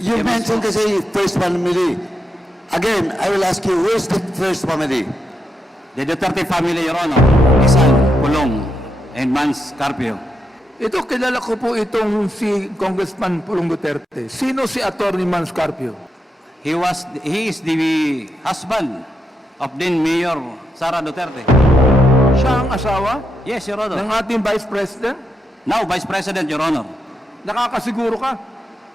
You mentioned kasi first family. Again, I will ask you, who is the first family? The Duterte family, Your Honor, Isan, Pulong, and Mans Carpio. Ito, kilala ko po itong si Congressman Pulong Duterte. Sino si Attorney Mans Carpio? He is the husband of then Mayor Sara Duterte. Siya ang asawa Yes, Your Honor. ng ating Vice President? Now, Vice President, Your Honor. Nakakasiguro ka?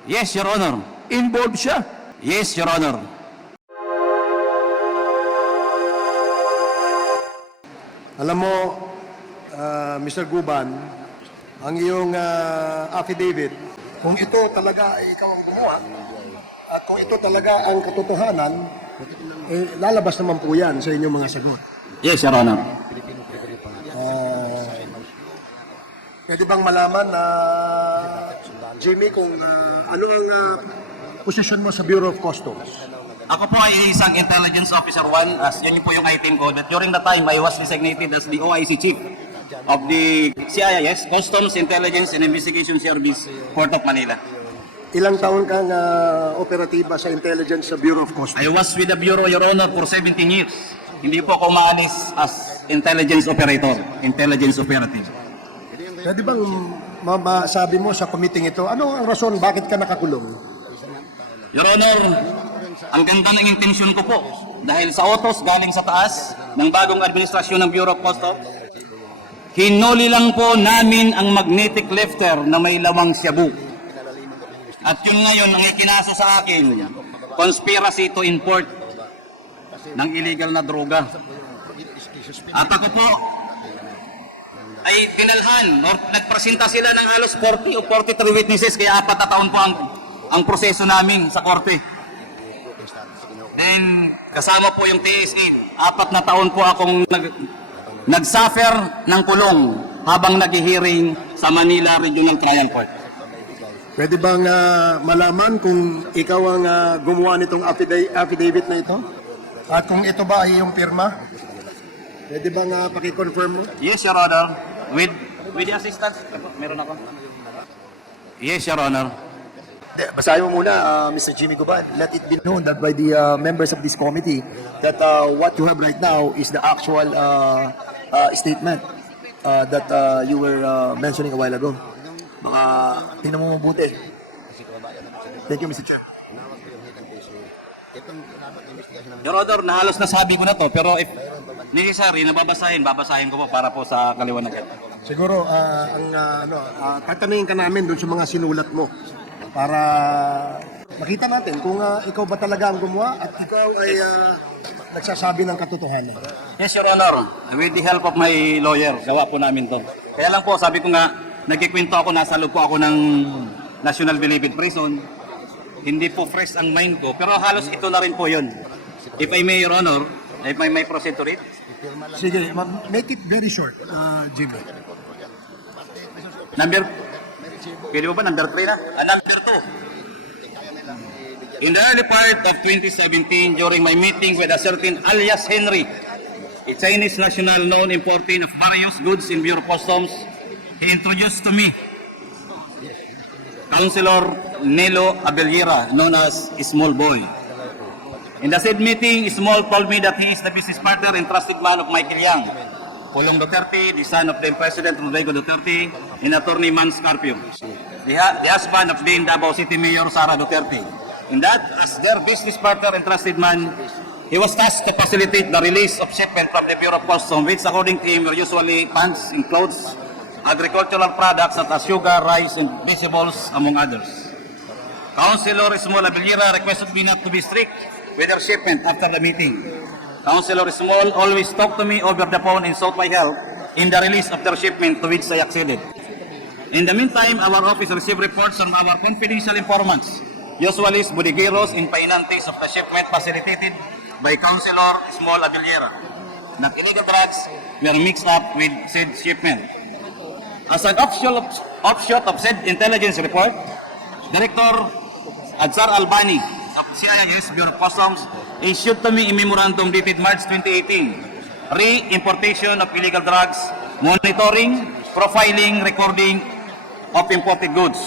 Yes, Your Honor. Involved siya? Yes, Your Honor. Alam mo, Mr. Guban, ang iyong affidavit, kung ito talaga ay ikaw ang gumawa, at kung ito talaga ang katotohanan, lalabas naman po yan sa inyong mga sagot. Yes, Your Honor. Pwede bang malaman na, Jimmy, kung ano ang posisyon mo sa Bureau of Customs? Ako po ay isang Intelligence Officer 1, as yan po yung item ko. But during the time, I was designated as the OIC Chief of the CIS, Customs, Intelligence, and Investigation Service, Port of Manila. Ilang taon kang operatiba sa intelligence sa Bureau of Customs? I was with the Bureau, Your Honor, for 17 years. Hindi po ako maalis as intelligence operator, intelligence operative. Pwede bang masabi mo sa committee ito, ano ang rason bakit ka nakakulong? Your Honor, ang ganda ng intensyon ko po dahil sa utos galing sa taas ng bagong administrasyon ng Bureau of Customs, hinuli lang po namin ang magnetic lifter na may lawang shabu. At yun ngayon ang ikinaso sa akin, conspiracy to import ng illegal na droga. At ako po ay pinalhan or nagpresenta sila ng halos 40 o 43 witnesses kaya 4 na taon po ang proseso namin sa korte. Then kasama po yung TSA, 4 na taon po akong nagsuffer ng kulong habang nag-hearing sa Manila Regional Trial Court. Pwede bang malaman kung ikaw ang gumawa nitong affidavit na ito? At kung ito ba ay iyong pirma? Pwede bang paki-confirm mo? Yes, Your Honor. With the assistance, meron ako. Yes, Your Honor. Basahin mo muna, Mr. Jimmy Guban. Let it be known that by the members of this committee that what you have right now is the actual statement that you were mentioning a while ago. Baka tingnan mo mabuti. Thank you, Mr. Chair. Your Honor, halos nasabi ko na to, pero if necessary, babasahin ko po para po sa kaliwanagan. Siguro, tatanungin ka namin doon sa mga sinulat mo para makita natin kung ikaw ba talaga ang gumawa at ikaw ay nagsasabi ng katotohanan. Yes, Your Honor. With the help of my lawyer, gawa po namin to. Kaya lang po, sabi ko nga, nagkikwento ako, nasa loob po ako ng National Bilibid Prison. Hindi po fresh ang mind ko, pero halos ito na rin po yun. If I may, Your Honor, if I may proceed to read. Sige, make it very short, Jimmy. Pwede mo ba number 3 na? Number 2. In the early part of 2017, during my meeting with a certain alias Henry, a Chinese national known importing of various goods in Bureau of Customs, he introduced to me Councilor Nelo Abelguera, known as Small Boy. In the said meeting, Small told me that he is the business partner and trusted man of Michael Yang, Pulong Duterte, the son of the President Rodrigo Duterte, and Attorney Mans Carpio, the husband of the Davao City Mayor Sara Duterte. In that, as their business partner and trusted man, he was tasked to facilitate the release of shipment from the Bureau of Customs, which according to him were usually pants and clothes, agricultural products such as sugar, rice, and vegetables, among others. Councilor Small Abelguera requested me not to be strict with their shipment after the meeting. Councilor Small always talked to me over the phone and sought my help in the release of their shipment, to which I acceded. In the meantime, our office received reports from our confidential informants, usually bodegueros and painantes of the shipment facilitated by Councilor Small Abelguera, that illegal drugs were mixed up with said shipment. As an offshoot of said intelligence report, Director Adzar Albani of CIS Bureau of Customs issued to me a memorandum dated March 2018, re-importation of illegal drugs, monitoring, profiling, recording of imported goods.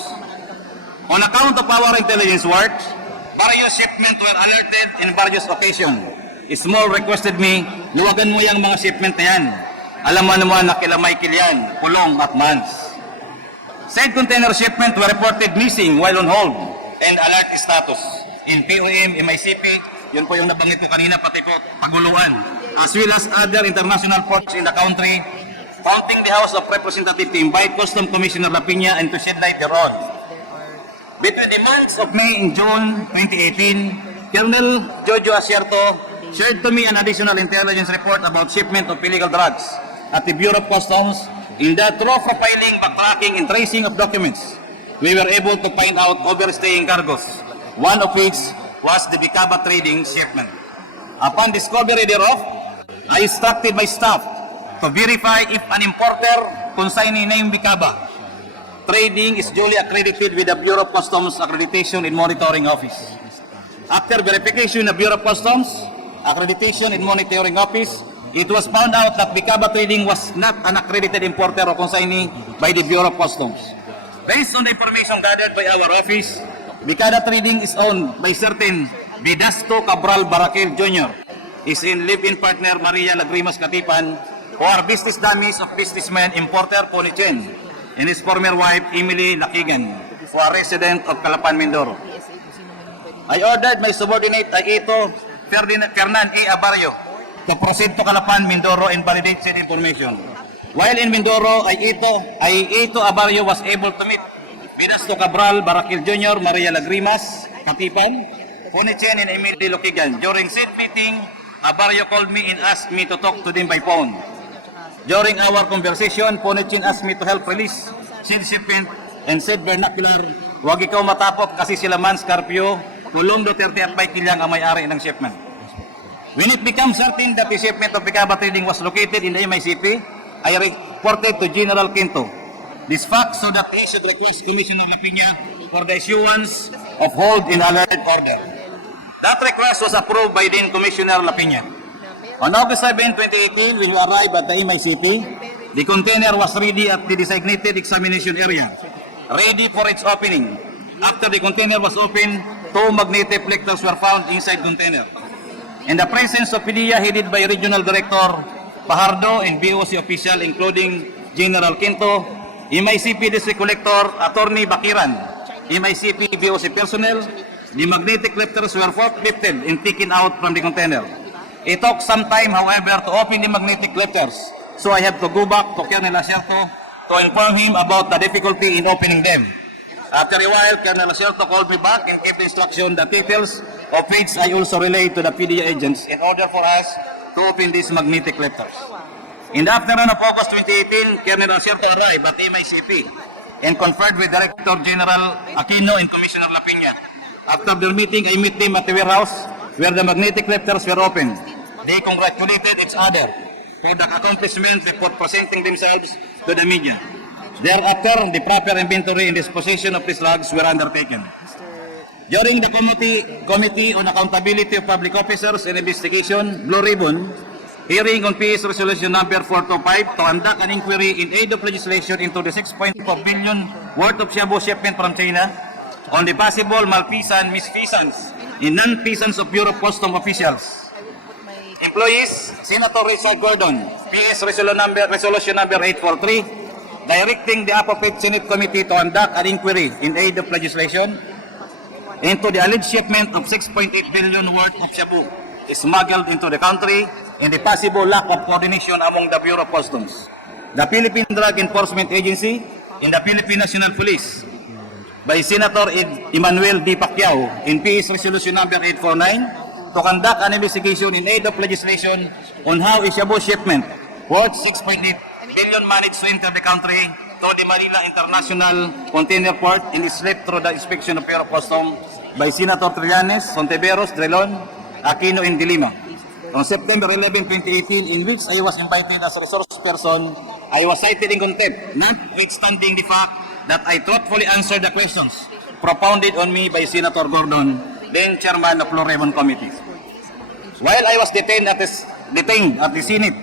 On account of our intelligence work, various shipments were alerted in various occasions. Small requested me, luwagan mo yung mga shipment na yan. Alam mo naman na kila Michael yan, Pulong at Mans. Said container shipment were reported missing while on hold and alert status in POM, MICP, yun po yung nabanggit ko kanina, pati po paguluan, as well as other international ports in the country, prompting the House of Representatives to invite Custom Commissioner Lapina and to shed light thereon. Between the months of May and June 2018, Colonel Jojo Asierto shared to me an additional intelligence report about shipment of illegal drugs at the Bureau of Customs. In that through profiling, backtracking, and tracing of documents, we were able to find out overstaying cargoes, one of which was the Bicaba trading shipment. Upon discovery thereof, I instructed my staff to verify if an importer consignee named Bicaba Trading is duly accredited with the Bureau of Customs Accreditation and Monitoring Office. After verification of Bureau of Customs Accreditation and Monitoring Office, it was found out that Bicaba Trading was not an accredited importer or consignee by the Bureau of Customs. Based on the information gathered by our office, Bicaba Trading is owned by certain Vidasto Cabral Baraquel Jr., his live-in partner Maria Lagrimas Katipan, who are business dummies of businessman importer Pony Chen, and his former wife Emily Lakigan, who are resident of Calapan, Mindoro. I ordered my subordinate Aito Fernan A. Abarrio to proceed to Calapan, Mindoro and validate said information. While in Mindoro, Aito Abarrio was able to meet Vidasto Cabral Baraquel Jr., Maria Lagrimas Katipan, Punichen and Emily Lokigan. During said meeting, Abarrio called me and asked me to talk to them by phone. During our conversation, Punichen asked me to help release said shipment and said vernacular, "Huwag ikaw matapot kasi sila Man Scarpio, Pulong Duterte at Michael Yang ang may-ari ng shipment." When it becomes certain that the shipment of Bicaba Trading was located in the MICP, I reported to General Quinto this fact so that he should request Commissioner Lapina for the issuance of hold in alert order. That request was approved by then Commissioner Lapina. On August 7, 2018, when we arrived at the MICP, the container was ready at the designated examination area, ready for its opening. After the container was opened, 2 magnetic reflectors were found inside container. In the presence of PDEA headed by Regional Director Pajardo and BOC official including General Quinto, MICP District Collector Attorney Bakiran, MICP BOC personnel, the magnetic reflectors were forklifted and taken out from the container. It took some time, however, to open the magnetic reflectors, so I have to go back to Colonel Asierto to inform him about the difficulty in opening them. After a while, Colonel Asierto called me back and gave the instruction that details of which I also relayed to the PDEA agents in order for us to open these magnetic reflectors. In the afternoon of August 2018, Colonel Asierto arrived at MICP and conferred with Director General Aquino and Commissioner Lapina. After their meeting, I met them at the warehouse where the magnetic reflectors were opened. They congratulated each other for the accomplishment before presenting themselves to the media. Thereafter, the proper inventory and disposition of these logs were undertaken. During the Committee on Accountability of Public Officers and Investigation, Blue Ribbon, hearing on PS Resolution Number 425 to conduct an inquiry in aid of legislation into the 6.4 billion worth of shabu shipment from China on the possible malfeasance, misfeasance, and non-feasance of Bureau of Customs officials. Employees, Senator Richard Gordon, PS Resolution Number 843, directing the appropriate Senate Committee to conduct an inquiry in aid of legislation into the alleged shipment of 6.8 billion worth of shabu smuggled into the country and the possible lack of coordination among the Bureau of Customs, the Philippine Drug Enforcement Agency, and the Philippine National Police by Senator Emmanuel D. Pacquiao in PS Resolution Number 849 to conduct an investigation in aid of legislation on how a shabu shipment worth 6.8 billion managed to enter the country to the Manila International Container Port and is left through the inspection of Bureau of Customs by Senator Trillanes, Sontiveros, Drilon, Aquino, and De Lima. On September 11, 2018, in which I was invited as a resource person, I was cited in contempt, notwithstanding the fact that I thoughtfully answered the questions propounded on me by Senator Gordon, then chairman of Blue Ribbon Committee. While I was detained at the Senate,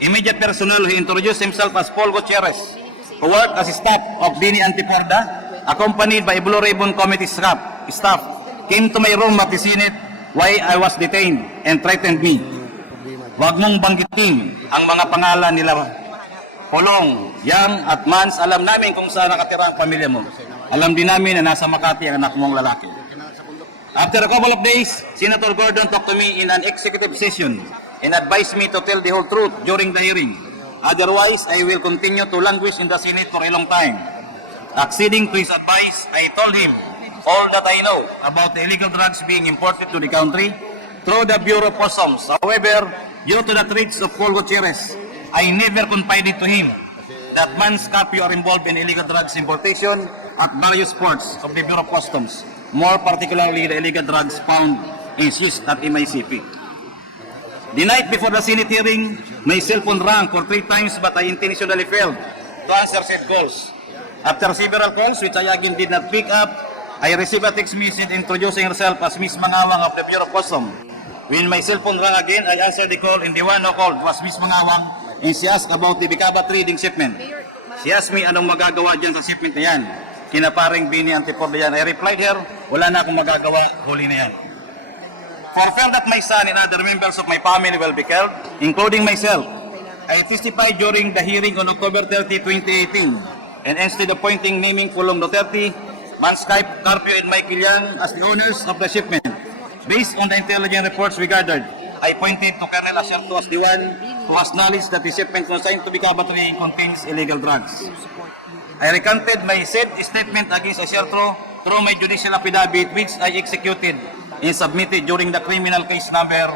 immediate personnel who introduced himself as Paul Gutierrez, who worked as staff of Dini Antiparda, accompanied by Blue Ribbon Committee staff, came to my room at the Senate while I was detained and threatened me. Huwag mong banggitin ang mga pangalan nila Polong, Yang at Mans. Alam namin kung saan nakatira ang pamilya mo. Alam din namin na nasa Makati ang anak mong lalaki. After a couple of days, Senator Gordon talked to me in an executive session and advised me to tell the whole truth during the hearing. Otherwise, I will continue to languish in the Senate for a long time. Acceding to his advice, I told him all that I know about the illegal drugs being imported to the country through the Bureau of Customs. However, due to the threats of Paul Gutierrez, I never confided to him that Mans Carpio are involved in illegal drugs importation at various ports of the Bureau of Customs, more particularly the illegal drugs found in Swiss at MICP. The night before the Senate hearing, my cell phone rang for 3 times but I intentionally failed to answer said calls. After several calls, which I again did not pick up, I received a text message introducing herself as Miss Mangawang of the Bureau of Customs. When my cell phone rang again, I answered the call and the one who called was Miss Mangawang and she asked about the Bicaba trading shipment. She asked me anong magagawa dyan sa shipment na yan. Kinaparing Bini Antipor na yan. I replied her, wala na akong magagawa, huli na yan. For fear that my son and other members of my family will be killed, including myself, I testified during the hearing on October 30, 2018, and instead of naming Pulong Duterte, Manskype, Carpio, and Michael Yang as the owners of the shipment, based on the intelligence reports we gathered, I pointed to Colonel Acerto as the one who has knowledge that the shipment consigned to Bicaba Tree contains illegal drugs. I recanted my said statement against Acerto through my judicial affidavit, which I executed and submitted during the criminal case number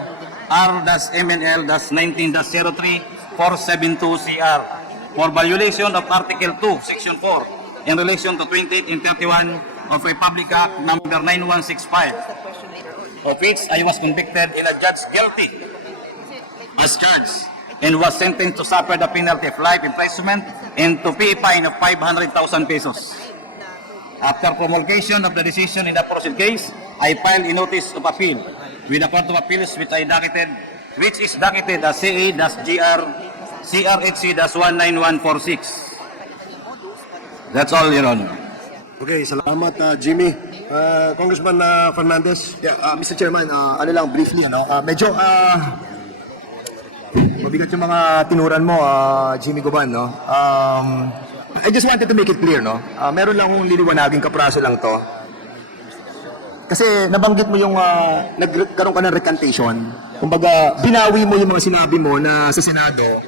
R-MNL-19-03-472CR for violation of Article 2, Section 4 in relation to 28 and 31 of Republic Act number 9165, of which I was convicted and adjudged guilty as charged and was sentenced to suffer the penalty of life imprisonment and to pay a fine of 500,000 pesos. After promulgation of the decision in the proceed case, I filed a notice of appeal with the Court of Appeals which is docketed as CA-GR-CRHC-19146. That's all, Your Honor. Okay, salamat Jimmy. Congressman Fernandez. Yeah, Mr. Chairman, ano lang briefly, medyo mabigat yung mga tinuran mo, Jimmy Guban, no? I just wanted to make it clear, no? Meron lang akong liliwanagin, kapraso lang to. Kasi nabanggit mo yung nagkaroon ka ng recantation. Kumbaga, binawi mo yung mga sinabi mo na sa Senado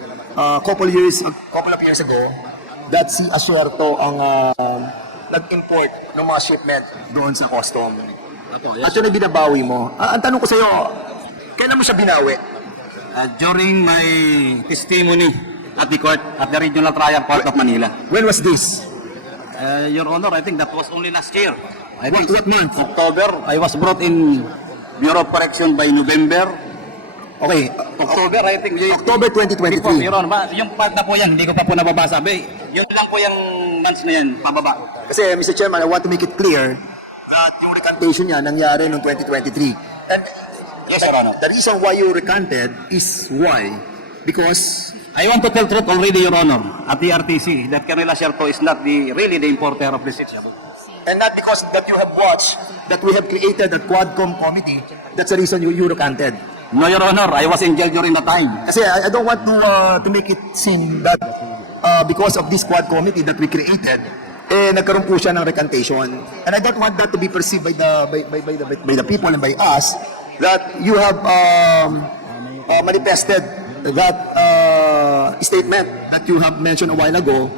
couple of years ago that si Acerto ang nag-import ng mga shipment doon sa custom. At yun ang binabawi mo. Ang tanong ko sa'yo, kailan mo siya binawi? During my testimony at the court, at the Regional Trial Court of Manila. When was this? Your Honor, I think that was only last year. What month? October. I was brought in Bureau of Correction by November. Okay, October, I think. October 2023. Before, Your Honor, yung part na po yan, hindi ko pa po nababasa. Yun lang po yung months na yan, pababa. Kasi, Mr. Chairman, I want to make it clear that yung recantation niya nangyari noong 2023. And Yes, Your Honor. the reason why you recanted is why? Because I want to tell truth already, Your Honor, at the RTC, that Colonel Acerto is not really the importer of the seeds. and not because that you have watched that we have created a Quadcom committee, that's the reason you recanted. No, Your Honor, I was in jail during the time. Kasi I don't want to make it seem that because of this Quad committee that we created, nagkaroon po siya ng recantation. And I don't want that to be perceived by the people and by us that you have manifested that statement that you have mentioned a while ago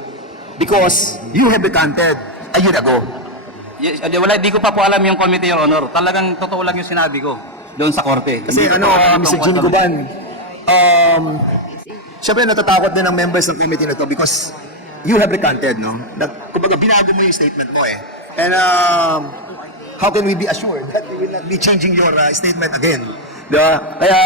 because you have recanted a year ago. Yes, di ko pa po alam yung committee, Your Honor. Talagang totoo lang yung sinabi ko doon sa korte. Kasi Hindi ko po alam Mr. kung Jimmy ano. Guban, syempre natatakot din ang members ng committee na to because you have recanted, no? Kumbaga, binago mo yung statement mo eh. And how can we be assured that you will not be changing your statement again? Diba? Kaya,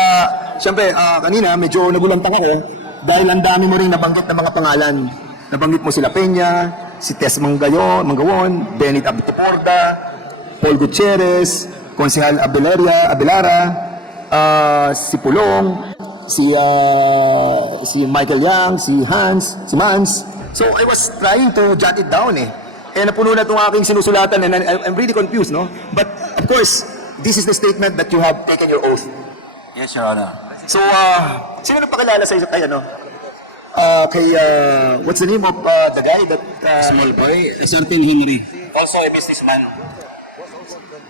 syempre, kanina medyo nagulantang ako dahil ang dami mo rin nabanggit ng mga pangalan. Nabanggit mo sila Peña, si Tess Manggawon, Benit Abitiporda, Paul Gutierrez, Konsehal Abelara, si Pulong, si Michael Yang, si Hans, si Mans. So I was trying to jot it down eh. napuno na itong aking sinusulatan and I'm really confused, no? But of course, this is the statement that you have taken your oath. Yes, Your Honor. So, sino nagpakilala sa kay ano? What's the name of the guy that... Small boy, certain Henry. Also a businessman.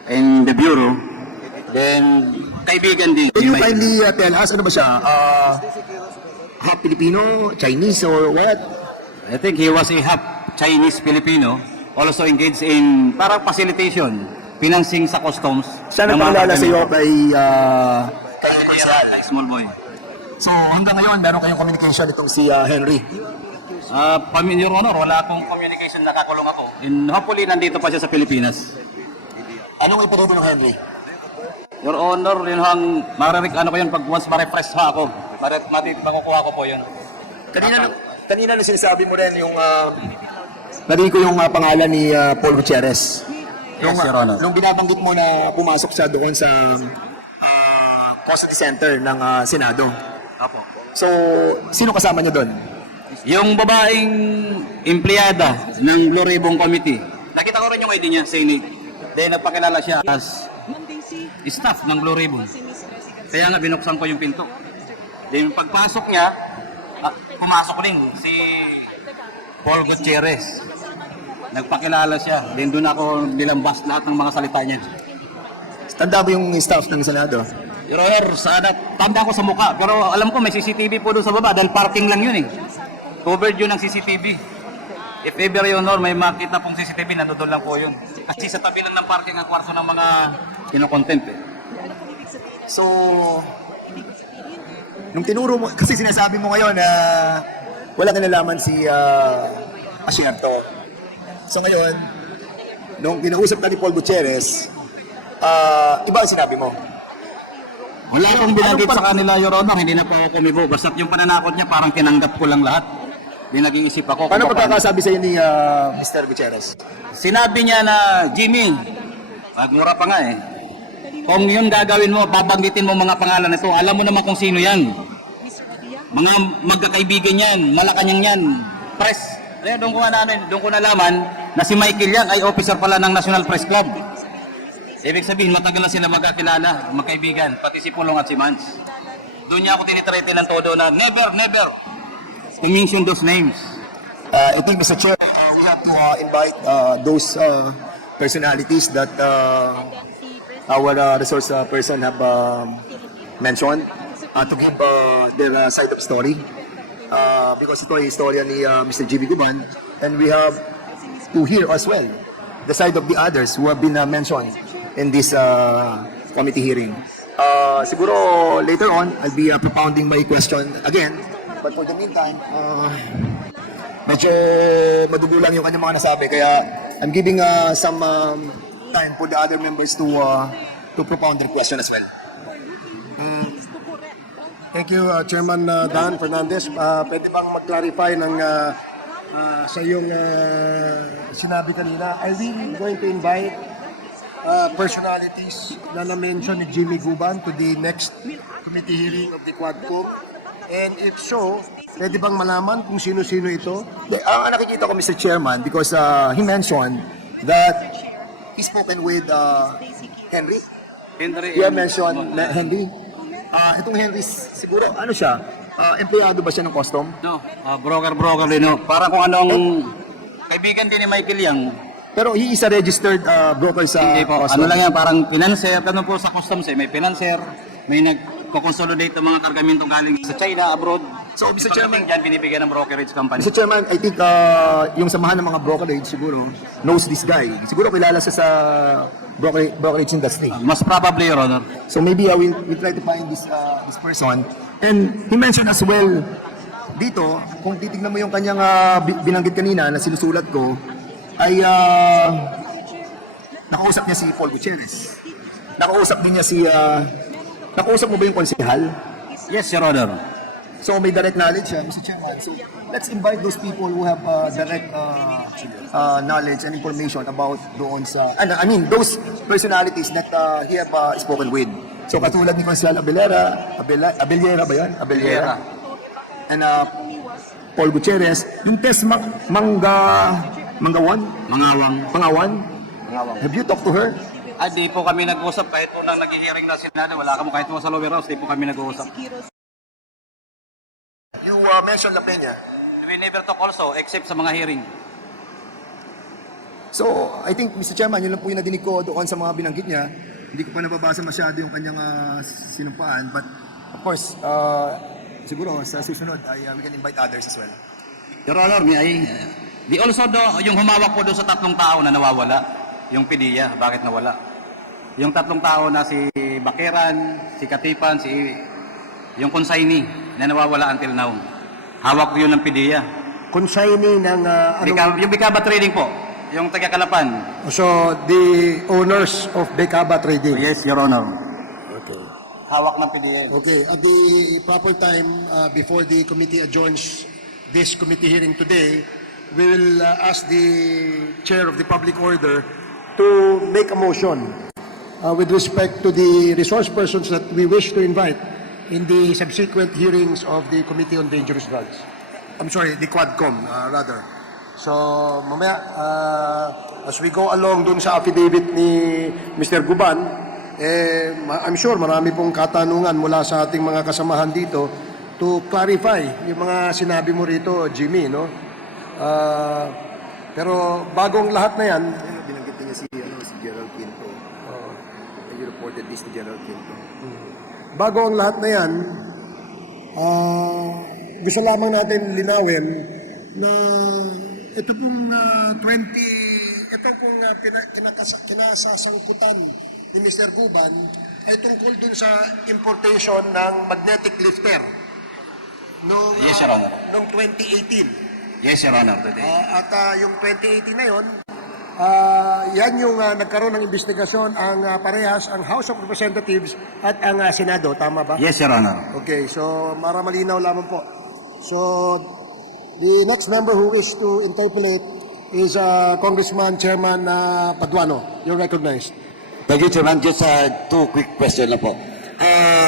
In the bureau. Then, kaibigan din. Can you kindly tell us, ano ba siya? Half Filipino, Chinese, or what? I think he was a half Chinese Filipino, also engaged in parang facilitation, financing sa customs. Siya ng mga nagpakilala sa iyo kagamitan. kay Konsehal. Like small boy. So, hanggang ngayon, meron kayong communication itong si Henry. Your Honor, wala akong communication, nakakulong ako. And hopefully, nandito pa siya sa Pilipinas. Anong ipinito ng Henry? Your Honor, yun ang marinig, ano ko yun, pag once ma-refresh ha ako, makukuha ko po yun. Kanina nung sinasabi mo rin yung... narinig ko yung pangalan ni Paul Gutierrez. Yes, Your Honor. Nung binabanggit mo na pumasok siya doon sa custody center ng Senado. Apo. So, sino kasama niyo doon? Yung babaeng empleyada ng Blue Ribbon Committee, nakita ko rin yung ID niya, Senate. Then nagpakilala siya as staff ng Blue Ribbon. Kaya nga binuksan ko yung pinto. Then pagpasok niya, pumasok rin si Paul Gutierrez. Nagpakilala siya. Then doon ako nilambas lahat ng mga salita niya. Tanda mo yung staff ng Senado? Your Honor, sana tanda ko sa mukha. Pero alam ko may CCTV po doon sa baba dahil parking lang yun eh. Covered yun ng CCTV. If ever, Your Honor, may makita pong CCTV, nandoon lang po yun. Kasi sa tabi lang ng parking ang kwarto ng mga kinokontent eh. So, nung tinuro mo, kasi sinasabi mo ngayon na wala kinalaman si Asierto. So ngayon, nung kinausap na ni Paul Gutierrez, iba ang sinabi mo. Wala akong binanggit sa kanila, Your Honor, hindi na po ako kumibo. Basta't yung pananakot niya, parang tinanggap ko lang lahat. Di nag-iisip ako. Paano kung paano. pagkakasabi sa iyo ni Mr. Gutierrez? Sinabi niya na, Jimmy, magmura pa nga eh. Kung yun gagawin mo, babanggitin mo mga pangalan nito, alam mo naman kung sino yan. Mga magkakaibigan yan, Malacanang yan, press. Kaya doon ko nalaman na si Michael yan ay officer pala ng National Press Club. Ibig sabihin, matagal na sila magkakilala, magkaibigan, pati si Pulong at si Mans. Doon niya ako tinitrete ng todo na never to mention those names. I think, Mr. Chair, we have to invite those personalities that our resource person have mentioned to give their side of story. Because ito ay istorya ni Mr. Jimmy Guban, and we have to hear as well the side of the others who have been mentioned in this committee hearing. Siguro later on, I'll be propounding my question again. But for the meantime, medyo madugulang yung kanyang mga nasabi. Kaya I'm giving some time for the other members to propound their question as well. Thank you, Chairman Dan Fernandez. Pwede bang mag-clarify ng sa iyong sinabi kanina? Are we going to invite personalities na na-mention ni Jimmy Guban to the next committee hearing of the Quadco? And if so, pwede bang malaman kung sino-sino ito? Ang nakikita ko, Mr. Chairman, because he mentioned that he spoken with Henry. He mentioned na Henry. Itong Henry, siguro, ano siya? Empleyado ba siya ng custom? No, broker din. No? Parang kung anong kaibigan din ni Michael Yang. Pero he is a registered broker sa Hindi po, custom. ano lang yan, parang financer. Ganun po sa customs eh, may financer, may nagko-consolidate ng mga kargamentong galing sa China, abroad. So, Mr. Chairman, dyan binibigyan ng brokerage company. Mr. Chairman, I think yung samahan ng mga brokerage siguro knows this guy. Siguro kilala siya sa brokerage industry. Most probably, Your Honor. So maybe we'll try to find this person. And he mentioned as well dito, kung titignan mo yung kanyang binanggit kanina na sinusulat ko, ay nakausap niya si Paul Gutierrez. Nakausap din niya nakausap mo ba yung konsehal? Yes, Your Honor. So may direct knowledge siya, Mr. Chairman. So let's invite those people who have direct knowledge and information about doon sa, those personalities that he have spoken with. So katulad ni Consehal Abellera ba yan? Abellera. And Paul Gutierrez, yung Tess Mangawan? Mangawang. Pangawan? Mangawang. Have you talked to her? Di po kami nag-usap kahit po nang nag-hearing na Senado, wala kamo kahit po sa lower house, di po kami nag-uusap. You mentioned La Peña. We never talk also except sa mga hearing. So, I think, Mr. Chairman, yun lang po yung nadinig ko doon sa mga binanggit niya. Hindi ko pa nababasa masyado yung kanyang sinumpaan. But, of course, siguro sa susunod, we can invite others as well. Your Honor, di also yung humawak po doon sa 3 tao na nawawala, yung PDEA, bakit nawala? Yung 3 tao na si Bakeran, si Katipan, yung consignee na nawawala until now. Hawak yun ng PDEA. Consignee ng Yung Bicaba Trading po, yung taga-Kalapan. So, the owners of Becaba Trading. Yes, Your Honor. Okay. Hawak ng PDEA. Okay, at the proper time, before the committee adjourns this committee hearing today, we will ask the chair of the public order to make a motion with respect to the resource persons that we wish to invite in the subsequent hearings of the Committee on Dangerous Drugs. I'm sorry, the Quadcom, rather. So, mamaya, as we go along dun sa affidavit ni Mr. Guban, I'm sure marami pong katanungan mula sa ating mga kasamahan dito to clarify yung mga sinabi mo rito, Jimmy, no? Pero bagong lahat na yan, Binanggit niya si Gerald Quinto. You reported this to Gerald Quinto. bago ang lahat na yan, gusto lamang natin linawin na ito pong kinasasangkutan ni Mr. Guban ay tungkol dun sa importation ng magnetic lifter noong, Yes, Your Honor. noong 2018. Yes, Your Honor. At yung 2018 na yun, yan yung nagkaroon ng investigasyon ang parehas, ang House of Representatives at ang Senado. Tama ba? Yes, Your Honor. Okay, so para malinaw lamang po. So, the next member who wish to interpolate is Congressman Chairman Paduano. You're recognized. Thank you, Chairman. Just 2 quick questions na po.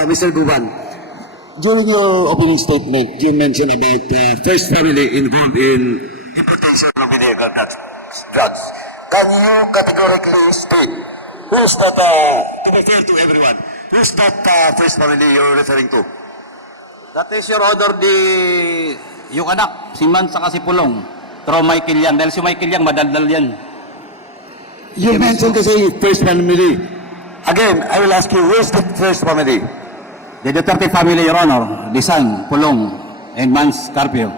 Mr. Guban, during your opening statement, you mentioned about first family involved in importation of illegal drugs. Can you categorically state who's that, to be fair to everyone, who's that first family you're referring to? That is, Your Honor, yung anak, si Man saka si Pulong. Pero Michael Yang. Dahil si Michael Yang, madaldal yan. You mentioned kasi first family. Again, I will ask you, who's the first family? The Duterte family, Your Honor. Disan, Pulong, and Mans Carpio.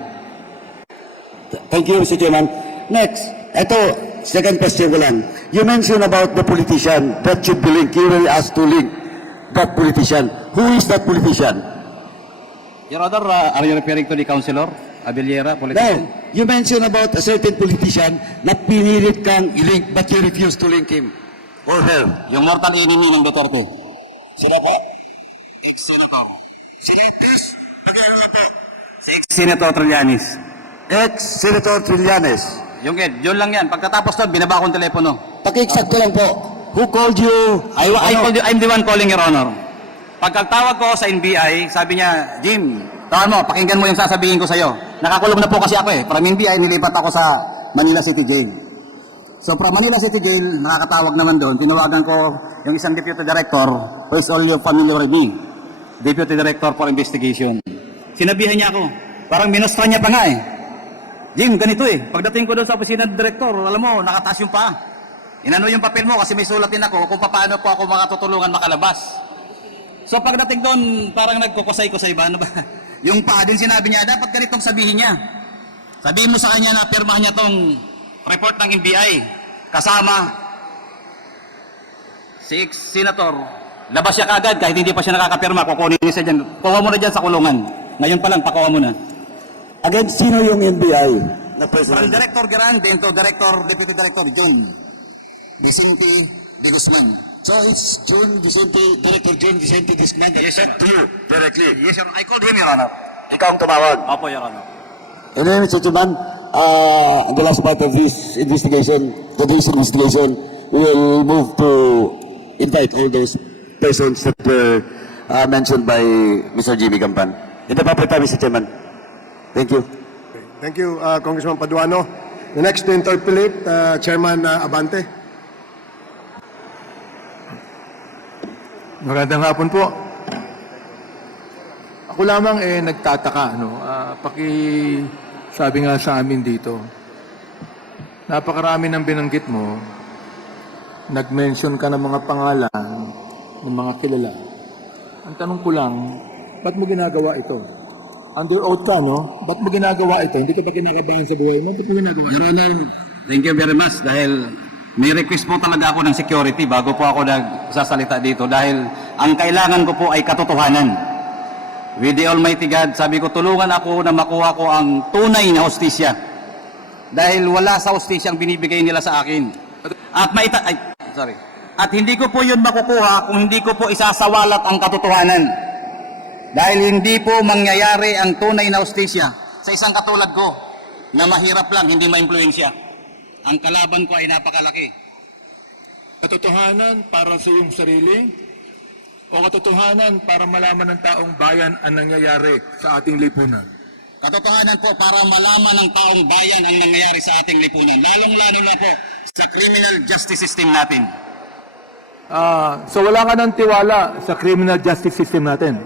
Thank you, Mr. Chairman. Next, ito, second question ko lang. You mentioned about the politician that should be linked. You will ask to link that politician. Who is that politician? Your Honor, are you referring to the councilor, Abeliera, politician? No, you mentioned about a certain politician na pinilit kang i-link but you refuse to link him or her. Yung mortal enemy ng Duterte. Sino po? Senator Trillanes. Ex-Senator Trillanes. Yung Ed, yun lang yan. Pagkatapos doon, binaba akong telepono. Pakiksakto lang po. Who called you? I'm the one calling, Your Honor. Pagkatawag ko sa NBI, sabi niya, Jim, tawan mo, pakinggan mo yung sasabihin ko sa'yo. Nakakulong na po kasi ako From NBI, nilipat ako sa Manila City Jail. So from Manila City Jail, nakakatawag naman doon. Tinawagan ko yung isang deputy director, who is all your familiar with me. Deputy Director for Investigation. Sinabihan niya ako, parang minustra niya pa nga Jim, ganito Pagdating ko doon sa opisina ng director, alam mo, nakataas yung paa. Inano yung papel mo kasi may sulat din ako kung paano po ako makatutulungan makalabas. So pagdating doon, parang nagkukusay-kusay ba? Ano ba? Yung paa din sinabi niya, dapat ganitong sabihin niya. Sabihin mo sa kanya na pirmahan niya tong report ng NBI. Kasama si ex-senator. Labas siya kagad kahit hindi pa siya nakakapirma. Kukunin niya siya dyan. Kuha mo na dyan sa kulungan. Ngayon pa lang, pakuha mo na. Again, sino yung NBI na From president? Director Grande to Deputy Director John Vicente de Guzman. So it's Director John Vicente Guzman that Yes, sir. talked to you directly. Yes, sir. I called him, Your Honor. Ikaw ang tumawag. Opo, Your Honor. Anyway, Mr. Chairman, the last part of this investigation, we will move to invite all those persons that were mentioned by Mr. Jimmy Campan. In the proper time, Mr. Chairman. Thank you. Thank you, Congressman Paduano. The next to interpolate, Chairman Abante. Magandang hapon po. Ako lamang nagtataka, sabi nga sa amin dito, napakarami ng binanggit mo, nag-mention ka ng mga pangalan ng mga kilala. Ang tanong ko lang, ba't mo ginagawa ito? Under oath ka, no? Ba't mo ginagawa ito? Hindi ka ba kinakabahan sa buhay mo? Ba't mo ginagawa ito? Your Honor, thank you very much dahil may request po talaga ako ng security bago po ako nagsasalita dito dahil ang kailangan ko po ay katotohanan. With the Almighty God, sabi ko tulungan ako na makuha ko ang tunay na hostisya. Dahil wala sa hostisya ang binibigay nila sa akin. At hindi ko po yun makukuha kung hindi ko po isasawalat ang katotohanan. Dahil hindi po mangyayari ang tunay na hostisya sa isang katulad ko na mahirap lang, hindi maimpluwensya. Ang kalaban ko ay napakalaki. Katotohanan para sa iyong sarili o katotohanan para malaman ng taong bayan ang nangyayari sa ating lipunan? Katotohanan po para malaman ng taong bayan ang nangyayari sa ating lipunan. Lalong-lalo na po sa criminal justice system natin. So wala ka ng tiwala sa criminal justice system natin?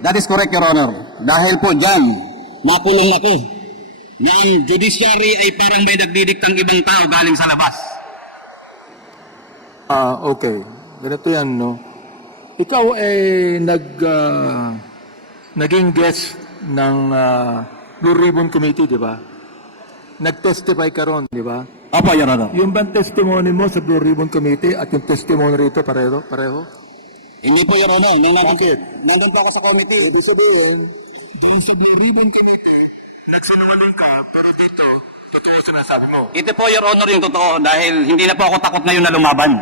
That is correct, Your Honor. Dahil po dyan, nakulong ako na ang judiciary ay parang may nagdidiktang ibang tao galing sa labas. Okay. Ganito yan, no? Ikaw naging guest ng Blue Ribbon Committee, di ba? Nag-testify ka ron, di ba? Opo, Your Honor. Yung bang testimony mo sa Blue Ribbon Committee at yung testimony rito pareho? Hindi po, Your Honor. Nandun po ako sa committee. Ibig sabihin, doon sa Blue Ribbon Committee, nagsinungaling ka, pero dito, totoo sinasabi mo. Ito po, Your Honor, yung totoo dahil hindi na po ako takot ngayon na lumaban.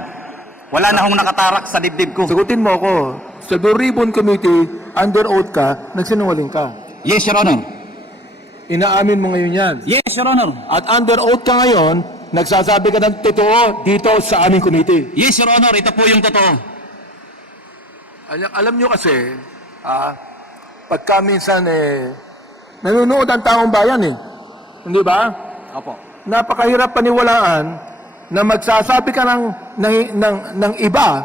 Wala na akong nakatarak sa dibdib ko. Sagutin mo ako, sa Blue Ribbon Committee, under oath ka, nagsinungaling ka. Yes, Your Honor. Inaamin mo ngayon yan. Yes, Your Honor. At under oath ka ngayon, nagsasabi ka ng totoo dito sa aming committee. Yes, Your Honor. Ito po yung totoo. Alam nyo kasi, pagka minsan nanonood ang taong bayan Hindi ba? Opo. Napakahirap paniwalaan na magsasabi ka ng iba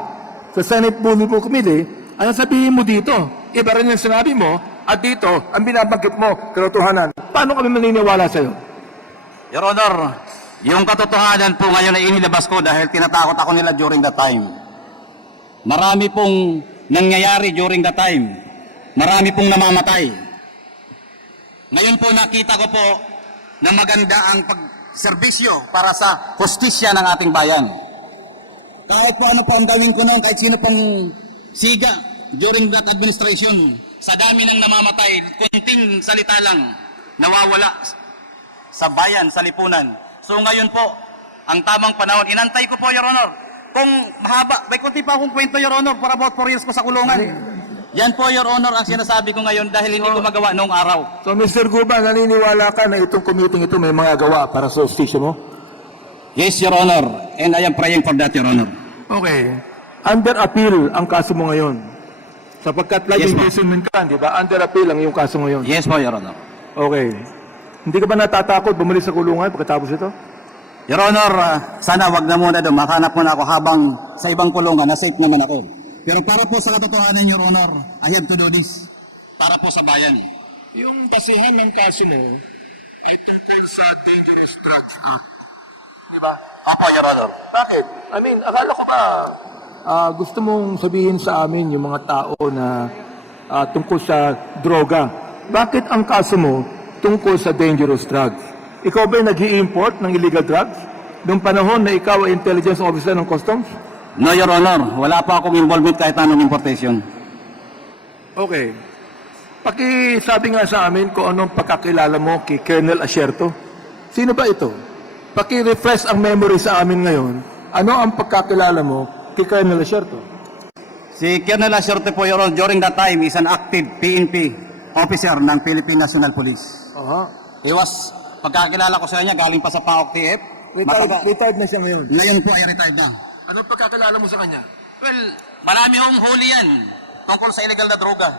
sa Senate Blue Ribbon Committee, ano sabihin mo dito? Iba rin yung sinabi mo, at dito, ang binabanggit mo, katotohanan. Paano kami maniniwala sa'yo? Your Honor, yung katotohanan po ngayon ay inilabas ko dahil tinatakot ako nila during that time. Marami pong nangyayari during that time. Marami pong namamatay. Ngayon po nakita ko po na maganda ang pagserbisyo para sa hustisya ng ating bayan. Kahit po ano po ang gawin ko noon, kahit sino pong siga during that administration, sa dami ng namamatay, kunting salita lang, nawawala sa bayan, sa lipunan. So ngayon po, ang tamang panahon, inantay ko po, Your Honor. Kung mahaba, may kunti pa akong kwento, Your Honor, for about 4 years ko sa kulungan. Yan po, Your Honor, ang sinasabi ko ngayon dahil hindi ko magawa noong araw. So, Mr. Guba, naniniwala ka na itong committee ito may mga gawa para sa hostisya mo? Yes, Your Honor, and I am praying for that, Your Honor. Okay. Under appeal ang kaso mo ngayon. Sapagkat life Yes, ma'am. imprisonment ka, di ba? Under appeal ang iyong kaso ngayon. Yes po, Your Honor. Okay. Hindi ka ba natatakot bumalik sa kulungan pagkatapos ito? Your Honor, sana wag na muna doon. Makahanap muna ako habang sa ibang kulungan na safe naman ako. Pero para po sa katotohanan, Your Honor, I have to do this. Para po sa bayan. Yung basihan ng kaso mo ay tungkol sa dangerous drugs. Di ba? Opo, Your Honor. Bakit? I mean, akala ko ba gusto mong sabihin sa amin yung mga tao na tungkol sa droga. Bakit ang kaso mo tungkol sa dangerous drugs? Ikaw ba nag-i-import ng illegal drugs? Noong panahon na ikaw ay intelligence officer ng customs? No, Your Honor. Wala pa akong involvement kahit anong importation. Okay. Pakisabi nga sa amin kung anong pagkakilala mo kay Colonel Asierto. Sino ba ito? Paki-refresh ang memory sa amin ngayon. Ano ang pagkakilala mo kay Colonel Asierto? Si Colonel Asierto po, Your Honor, during that time is an active PNP officer ng Philippine National Police. He was, pagkakilala ko sa kanya, galing pa sa PAOK TF. Retired na siya ngayon. Ngayon po ay retired na. Anong pagkakilala mo sa kanya? Well, marami hong huli yan tungkol sa illegal na droga.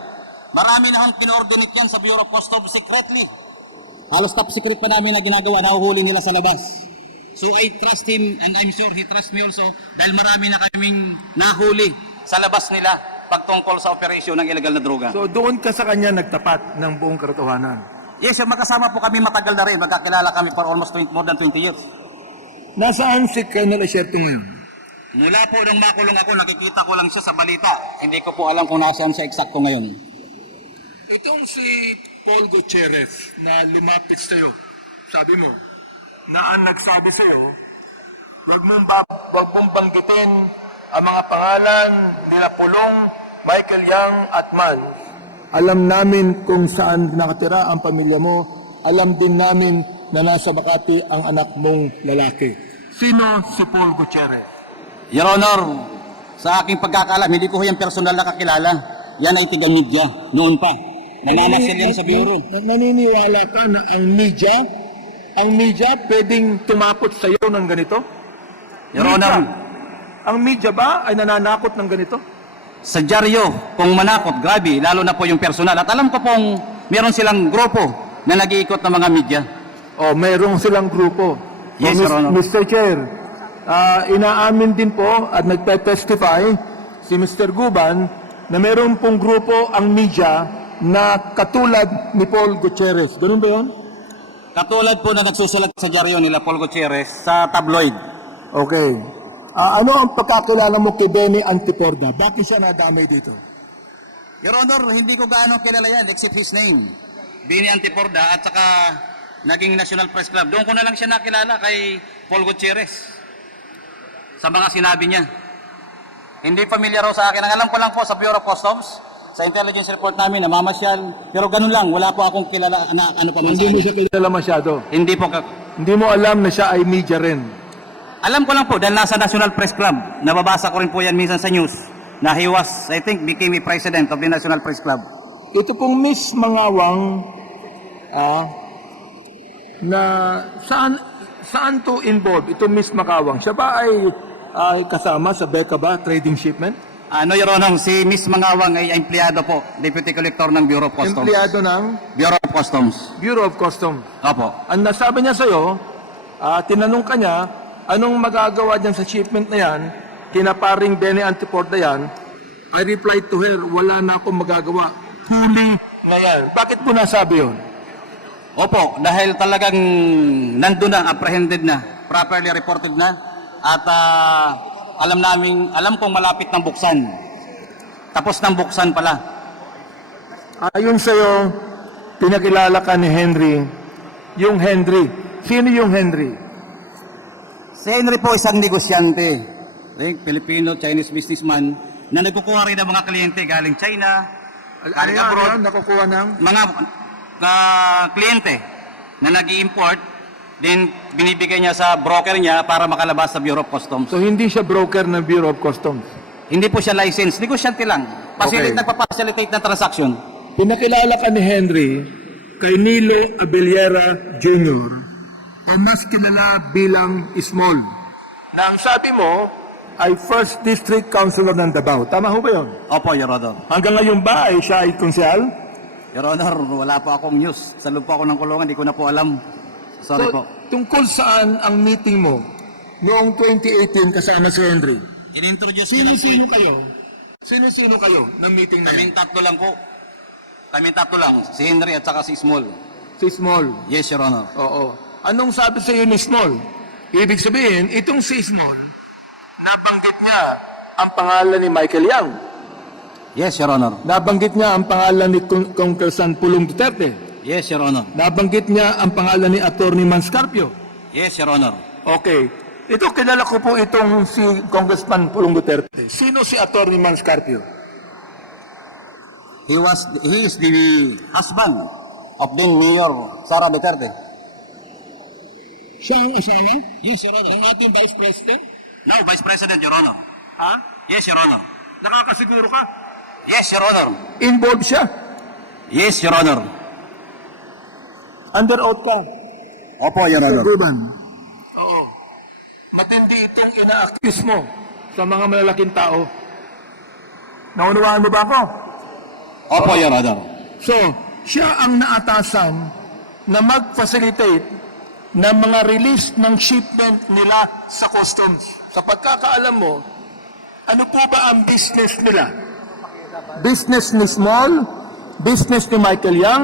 Marami na hong kinoordinate yan sa Bureau of Customs secretly. Halos top secret pa namin na ginagawa, nahuhuli nila sa labas. So I trust him and I'm sure he trusts me also dahil marami na kaming nahuli sa labas nila pagtungkol sa operasyon ng illegal na droga. So doon ka sa kanya nagtapat ng buong katotohanan. Yes, yung magkasama po kami matagal na rin. Magkakilala kami for almost more than 20 years. Nasaan si Colonel Asierto ngayon? Mula po nung makulong ako, nakikita ko lang siya sa balita. Hindi ko po alam kung nasaan siya eksakto ngayon. Itong si Paul Gutierrez na lumapit sa iyo, sabi mo, na ang nagsabi sa iyo, wag mong banggitin ang mga pangalan nila Pulong, Michael Yang at Man. Alam namin kung saan nakatira ang pamilya mo. Alam din namin na nasa Makati ang anak mong lalaki. Sino si Paul Gutierrez? Your Honor, sa aking pagkakalam, hindi ko yan personal na kakilala. Yan ay tiga-media, noon pa. Nananasin yan sa bureau. Naniniwala ka na ang media pwedeng tumapot sa iyo ng ganito? Your Honor, Ang media ba ay nananakot ng ganito? sa dyaryo, kung manakot, grabe, lalo na po yung personal. At alam ko pong meron silang grupo na nag-iikot ng mga media. O, mayroong silang grupo. Yes, Your Honor. Mr. Chair, inaamin din po at nagpe-testify si Mr. Guban na mayroon pong grupo ang media na katulad ni Paul Gutierrez. Ganun ba yun? Katulad po na nagsusulat sa dyaryo nila, Paul Gutierrez, sa tabloid. Okay. Ano ang pagkakilala mo kay Benny Antiporda? Bakit siya nadamay dito? Your Honor, hindi ko gaano kilala yan except his name. Bini Antiporda at saka naging National Press Club. Doon ko na lang siya nakilala kay Paul Gutierrez sa mga sinabi niya. Hindi familiar raw sa akin. Ang alam ko lang po sa Bureau of Customs, sa intelligence report namin, namamasyal. Pero ganun lang, wala po akong kilala na ano pa man sa Hindi mo kanya. siya kilala masyado. Hindi po. Hindi mo alam na siya ay media rin. Alam ko lang po dahil nasa National Press Club. Nababasa ko rin po yan minsan sa news na he was, I think, became a president of the National Press Club. Ito pong Miss Mangawang na saan to involved? Ito Miss Mangawang. Siya ba ay kasama sa Beka ba trading shipment? Ano, Your Honor, si Miss Mangawang ay empleyado po, Deputy Collector ng Bureau of Customs. Empleyado ng Bureau of Customs. Bureau of Customs. Opo. Ang nasabi niya sa'yo, tinanong ka niya, anong magagawa dyan sa shipment na yan, kinaparing Benny Antiporda yan, I replied to her, wala na akong magagawa. Huli na yan. Bakit mo nasabi yun? Opo, dahil talagang nandun na, apprehended na, properly reported na, at alam kong malapit ng buksan. Tapos ng buksan pala. Ayon sa'yo, pinakilala ka ni Henry. Yung Henry. Sino yung Henry? Si Henry po isang negosyante, Filipino-Chinese businessman, na nagkukuha rin ng mga kliyente galing China, galing abroad, Nakukuha ng? mga kliyente na nag-i-import, then binibigay niya sa broker niya para makalabas sa Bureau of Customs. So hindi siya broker ng Bureau of Customs. Hindi po siya licensed, negosyante lang. Okay. Nagpa-facilitate ng transaction. Pinakilala ka ni Henry kay Nilo Abellera Jr. o mas kilala bilang Small. Na ang sabi mo ay First District Councilor ng Davao. Tama ho ba yun? Opo, Your Honor. Hanggang ngayon ba ay siya ay konsehal? Your Honor, wala pa akong news. Sa loob po ako ng kulungan, di ko na po alam. Sorry po. Tungkol saan ang meeting mo noong 2018 kasama si Henry? In-introduce Sino-sino kayo? Sino-sino kayo ng meeting na yun? Kaming tatlo lang po. Kaming tatlo lang. Si Henry at saka si Small. Si Small. Yes, Your Honor. Oo. Anong sabi sa iyo ni Small? Ibig sabihin, itong si Small, nabanggit niya ang pangalan ni Michael Yang. Yes, Your Honor. Nabanggit niya ang pangalan ni Congressman Pulong Duterte. Yes, Your Honor. Nabanggit niya ang pangalan ni Atty. Manscarpio. Yes, Your Honor. Okay. Ito, kilala ko po itong si Congressman Pulong Duterte. Sino si Atty. Manscarpio? He is the husband of then Mayor Sara Duterte. Siya ang asawa? Yes, Your Honor. Ng ating Vice President? Now, Vice President, Your Honor. Ha? Yes, Your Honor. Nakakasiguro ka? Yes, Your Honor. Involved siya? Yes, Your Honor. Under oath ka? Opo, Your Honor. Ruben. Oo. Matindi itong ina-accuse mo sa mga malalaking tao. Naunawaan mo ba ako? Opo, Your Honor. So, siya ang naatasan na mag-facilitate ng mga release ng shipment nila sa customs. Sa pagkakaalam mo, ano po ba ang business nila? Business ni Small, business ni Michael Yang,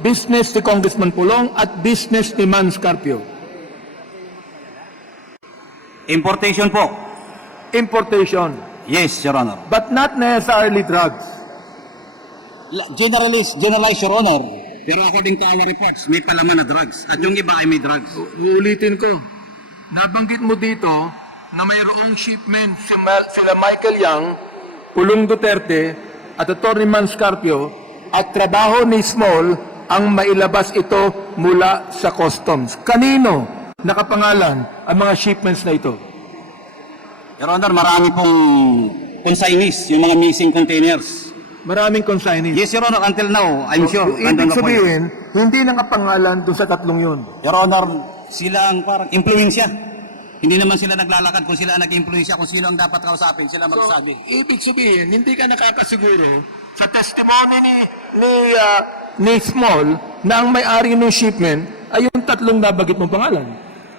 business ni Congressman Pulong, at business ni Man Scarpio. Importation po. Importation, Yes, Your Honor. but not necessarily drugs. Generalized, Your Honor. Pero according to our reports, may palaman na drugs. At yung iba ay may drugs. Uulitin ko, nabanggit mo dito na mayroong shipment sila Michael Yang, Pulong Duterte, at Atty. Man Scarpio, at trabaho ni Small ang mailabas ito mula sa customs. Kanino nakapangalan ang mga shipments na ito? Your Honor, marami pong consignees, yung mga missing containers. Maraming consignees. Yes, Your Honor, until now, I'm sure. Ibig nandun na po yun. sabihin, hindi nakapangalan doon sa tatlong yun. Your Honor, sila ang parang influensya. Hindi naman sila naglalakad kung sila ang nag-influensya, kung sino ang dapat kausapin, sila magsasabi. Ibig sabihin, hindi ka nakakasiguro sa testimony ni Small na ang may-ari ng shipment ay yung tatlong nabanggit mong pangalan.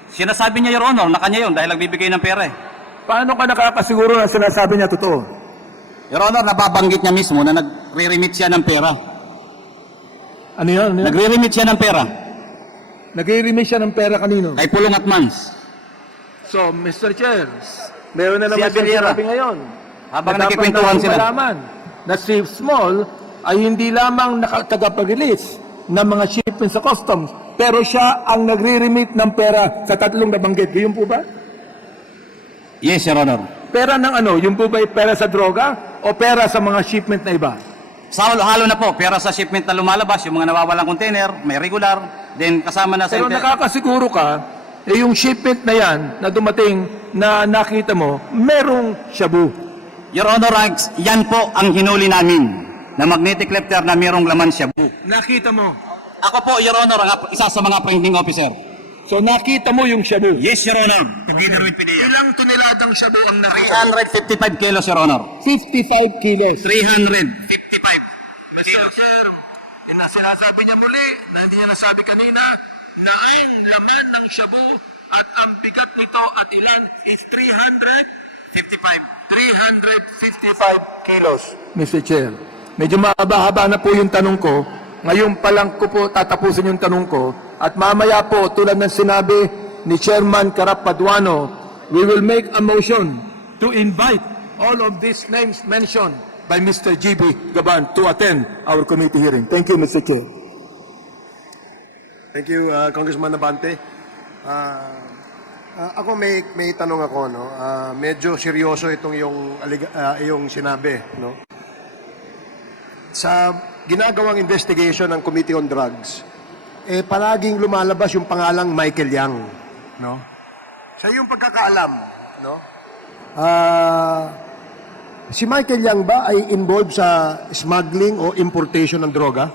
Sinasabi niya, Your Honor, na kanya yun dahil nagbibigay ng pera eh. Paano ka nakakasiguro na sinasabi niya totoo? Your Honor, nababanggit niya mismo na nagre-remit siya ng pera. Ano yun? Ano yun? Nagre-remit siya ng pera Nag-i-remit siya ng pera kanino? kay Pulong at Mans. So, Mr. Chair, meron na Si naman Abeliera. sinasabi ngayon. Habang Na dapat nagkikwentuhan natin sila. malaman na si Small ay hindi lamang tagapag-release ng mga shipments sa customs, pero siya ang nagre-remit ng pera sa tatlong nabanggit. Yun po ba? Yes, Your Honor. Pera ng ano? Yung po ba ay pera sa droga o pera sa mga shipment na iba? Sa halo na po, pera sa shipment na lumalabas, yung mga nawawalang container, may regular, then kasama na sa... Pero nakakasiguro ka, yung shipment na yan na dumating na nakita mo, merong shabu. Your Honor, yan po ang hinuli namin na magnetic lifter na mayroong laman siya. Nakita mo. Ako po, Your Honor, ang isa sa mga printing officer. So nakita mo yung shabu. Yes, Your Honor. Together with PDEA. Ilang toneladang shabu ang nakita? 355 kilos, Your Honor. 55 kilos. 355. Mr. Chair, sinasabi niya muli na hindi niya nasabi kanina na ang laman ng shabu at ang bigat nito at ilan is 355 kilos. Mr. Chair, medyo mahaba-haba na po yung tanong ko. Ngayon pa lang ko po tatapusin yung tanong ko. At mamaya po, tulad ng sinabi ni Chairman Karap Paduano, we will make a motion to invite all of these names mentioned by Mr. G.B. Gaban to attend our committee hearing. Thank you, Mr. Chair. Thank you, Congressman Nabante. Ako may tanong ako, no. Medyo seryoso itong yung sinabi, no. Sa ginagawang investigation ng Committee on Drugs, palaging lumalabas yung pangalang Michael Yang, no. Sa iyong pagkakaalam, no. Si Michael Yang ba ay involved sa smuggling o importation ng droga?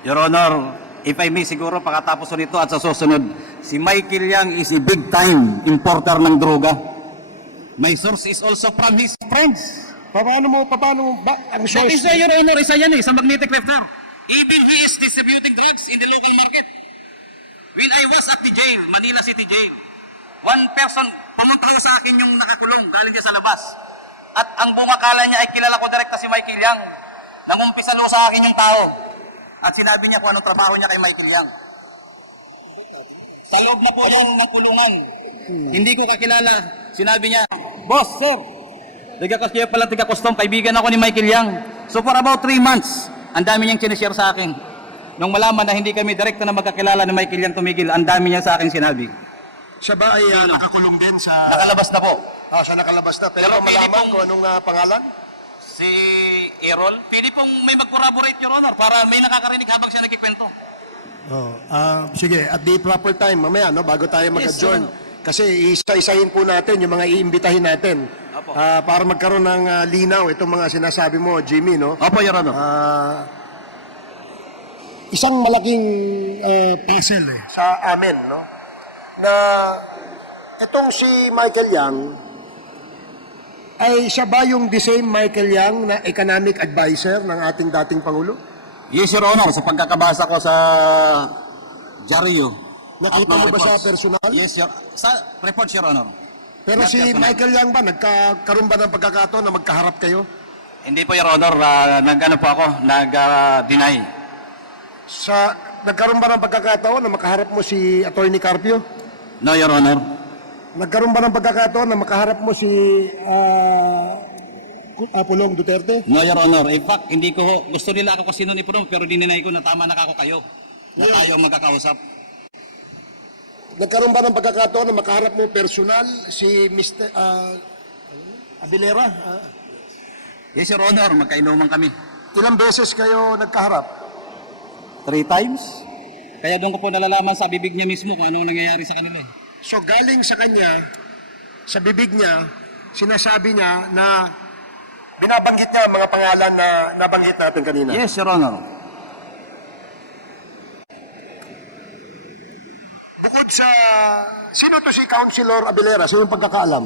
Your Honor, if I may siguro pagkatapos nito at sa susunod, si Michael Yang is a big time importer ng droga. My source is also from his friends. Paano mo ba ang So, source? isa, Your Honor, isa yan sa magnetic lifter. Even he is distributing drugs in the local market. When I was at the jail, Manila City Jail, one person, pumunta ko sa akin yung nakakulong, galing niya sa labas. At ang bungakala niya ay kilala ko direkta si Michael Yang. Nangumpisalo sa akin yung tao. At sinabi niya kung anong trabaho niya kay Michael Yang. Sa loob na po yan ng kulungan. Hindi ko kakilala. Sinabi niya, Boss, sir, kaya pala tiga-custom, kaibigan ako ni Michael Yang. So for about 3 months, ang dami niyang sinishare sa akin. Nung malaman na hindi kami direkta na magkakilala ni Michael Yang tumigil, ang dami niya sa akin sinabi. Siya ba ay nakakulong din sa... Nakalabas na po. Siya nakalabas na. Pero Pero pili malaman pong- kung anong pangalan? Si Errol, pili pong may mag-corroborate, Your Honor, para may nakakarinig habang siya nagkikwento. Sige, at the proper time, mamaya, no, bago tayo mag-adjourn. Kasi isa-isahin po natin yung mga iimbitahin natin. Apo. Para magkaroon ng linaw itong mga sinasabi mo, Jimmy, no? Opo, Your Honor. Isang malaking puzzle sa amin, no? Na itong si Michael Yang, ay siya ba yung the same Michael Yang na economic advisor ng ating dating Pangulo? Yes, Your Honor. Sa pagkakabasa ko sa Jaryo. Nakita At mga mo ba siya reports. personal? Yes, sa reports, Your Honor. Pero Not si personal. Michael Yang ba, nagkaroon ba ng pagkakataon na magkaharap kayo? Hindi po, Your Honor, nag-ano po ako, nag-deny. Nagkaroon ba ng pagkakataon na makaharap mo si Attorney Carpio? No, Your Honor. Nagkaroon ba ng pagkakataon na makaharap mo si Pulong Duterte? No, Your Honor. In fact, hindi ko gusto nila ako kasi noon ipromote pero dininay ko na tama na ako kayo. Na tayo ang magkakausap. Nagkaroon ba ng pagkakataon na makaharap mo personal si Mr. Abilera? Yes, Your Honor. Magkainuman kami. Ilang beses kayo nagkaharap? 3 times. Kaya doon ko po nalalaman sa bibig niya mismo kung anong nangyayari sa kanila. So galing sa kanya, sa bibig niya, sinasabi niya na binabanggit niya ang mga pangalan na nabanggit natin kanina. Yes, Your Honor. Bukod sa... Sino to si Councilor Abilera? Sa iyong pagkakaalam?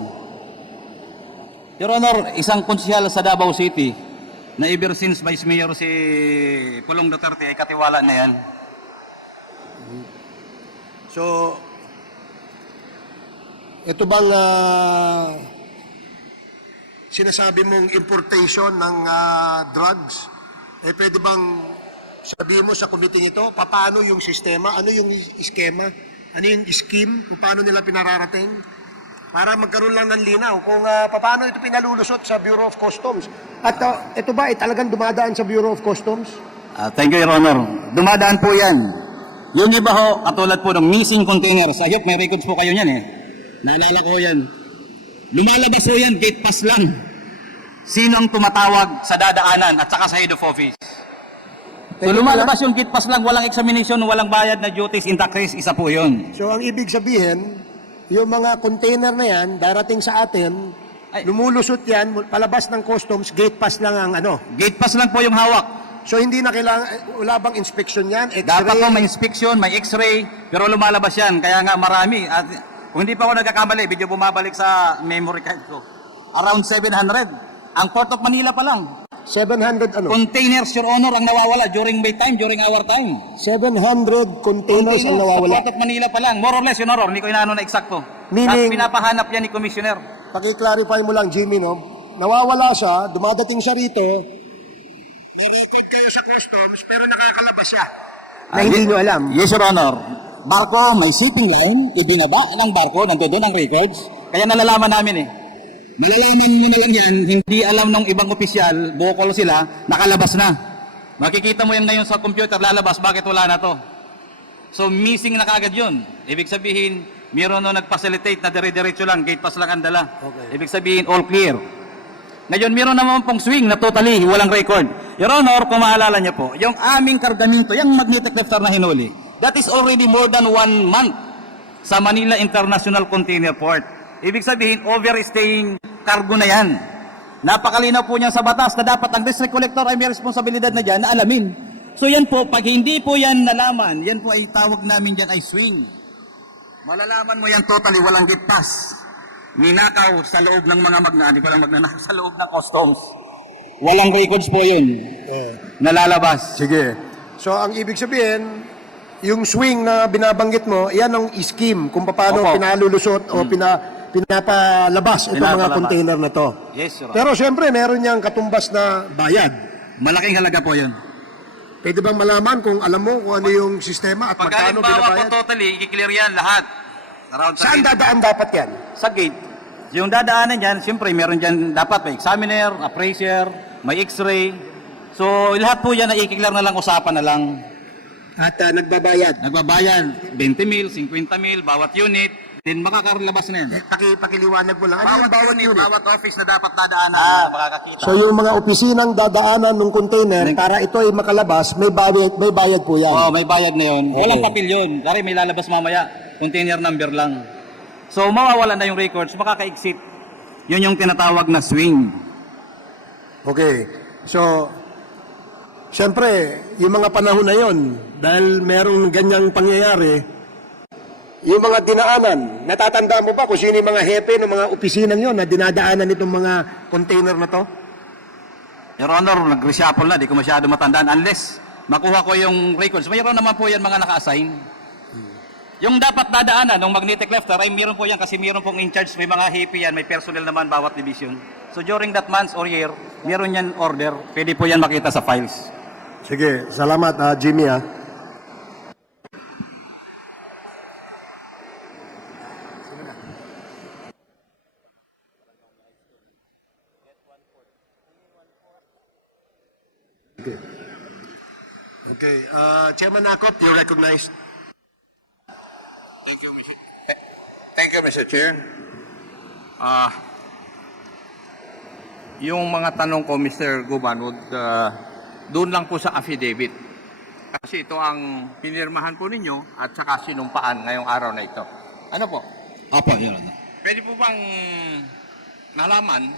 Your Honor, isang konsyal sa Davao City na ever since Vice Mayor si Pulong Duterte ay katiwala na yan. So, ito bang sinasabi mong importation ng drugs, pwede bang sabihin mo sa committee ito, paano yung sistema, ano yung iskema, ano yung scheme, kung paano nila pinararating, para magkaroon lang ng linaw kung paano ito pinalulusot sa Bureau of Customs. At ito ba ay talagang dumadaan sa Bureau of Customs? Thank you, Your Honor. Dumadaan po yan. Yung iba ho, katulad po ng missing containers. I hope may records po kayo niyan eh. Naalala ko yan. Lumalabas po yan, gate pass lang. Sino ang tumatawag sa dadaanan at saka sa head of office? So lumalabas yung gate pass lang, walang examination, walang bayad na duties in the case, isa po yun. So ang ibig sabihin, yung mga container na yan, darating sa atin, Ay. lumulusot yan, palabas ng customs, gate pass lang ang ano. Gate pass lang po yung hawak. So hindi na kailangan, wala bang inspection yan? X-ray? Dapat po may inspection, may x-ray, pero lumalabas yan. Kaya nga marami. At kung hindi pa ako nagkakamali, video bumabalik sa memory card ko. Around 700. Ang Port of Manila pa lang. 700 ano? Containers, Your Honor, ang nawawala during my time, during our time. 700 containers ang Sa nawawala. Port of Manila pa lang. More or less, Your Honor. Hindi ko inaano na eksakto. Meaning- At pinapahanap yan ni Commissioner. Paki-clarify mo lang, Jimmy, no? Nawawala siya, dumadating siya rito, may record kayo sa customs, pero nakakalabas siya. Na hindi nyo alam. Yes, Your Honor. Barko, may shipping line, ibinaba ng barko, nandoon ang records. Kaya nalalaman namin eh. Malalaman mo na lang yan, hindi alam ng ibang opisyal, bukol sila, nakalabas na. Makikita mo yan ngayon sa computer, lalabas, bakit wala na to? So, missing na kagad yun. Ibig sabihin, mayroon no nag-facilitate na dire-diretso lang, gate pass lang ang dala. Okay. Ibig sabihin, all clear. Ngayon, meron naman pong swing na totally walang record. Your Honor, kung maalala niyo po, yung aming kargamento, yung magnetic lifter na hinuli, that is already more than 1 month sa Manila International Container Port. Ibig sabihin, overstaying cargo na yan. Napakalinaw po niya sa batas na dapat ang district collector ay may responsibilidad na dyan na alamin. So yan po, pag hindi po yan nalaman, yan po ay tawag namin dyan ay swing. Malalaman mo yan totally walang gate pass. Ninakaw sa loob ng mga hindi pa lang magnanakaw sa loob ng customs. Walang records po yun. Nalalabas. Sige. So, ang ibig sabihin, yung swing na binabanggit mo, yan ang scheme kung paano Opo. pinalulusot o pinapalabas itong mga Pinapalabas. container na to. Yes, Your Honor. Pero siyempre, meron niyang katumbas na bayad. Malaking halaga po yun. Pwede bang malaman kung alam mo kung ano yung sistema at Pag magkano halimbawa po binabayad? totally, i-clear yan lahat. Around sa Saan gate. dadaan dapat yan? Sa gate. Yung dadaanan dyan, siyempre meron dyan dapat may examiner, appraiser, may x-ray. So lahat po yan na i-clear na lang, usapan na lang. At nagbabayad. Nagbabayan, 20 mil, 50 mil, bawat unit, then makakarlabas na yan. Pakiliwanag mo lang. Ano yung bawat unit? Bawat office na dapat dadaanan, makakakita. So yung mga opisinang dadaanan ng container para ito ay makalabas, may bayad po yan. Oh, may bayad na yun. Walang papel yun. Dari may lalabas mamaya. Container number lang. So, mawawala na yung records, makaka-exit. Yun yung tinatawag na swing. Okay. So, siyempre, yung mga panahon na yon, dahil merong ganyang pangyayari, yung mga dinaanan, natatanda mo ba kung sino yung mga hepe ng mga opisinang yon na dinadaanan itong mga container na to? Your Honor, nag-reshuffle na, di ko masyado matandaan unless makuha ko yung records. Mayroon naman po yan mga naka-assign. Yung dapat dadaanan ng magnetic lifter ay meron po yan kasi meron pong in charge, may mga hippie yan, may personnel naman bawat division. So during that month or year, meron yan order, pwede po yan makita sa files. Sige, salamat Jimmy ah. Okay, Chairman Akop, you recognized. Thank you, Mr. Chair. Yung mga tanong ko, Mr. Guban, doon lang po sa affidavit. Kasi ito ang pinirmahan po ninyo at saka sinumpaan ngayong araw na ito. Ano po? Opo, Your Honor. Pwede po bang nalaman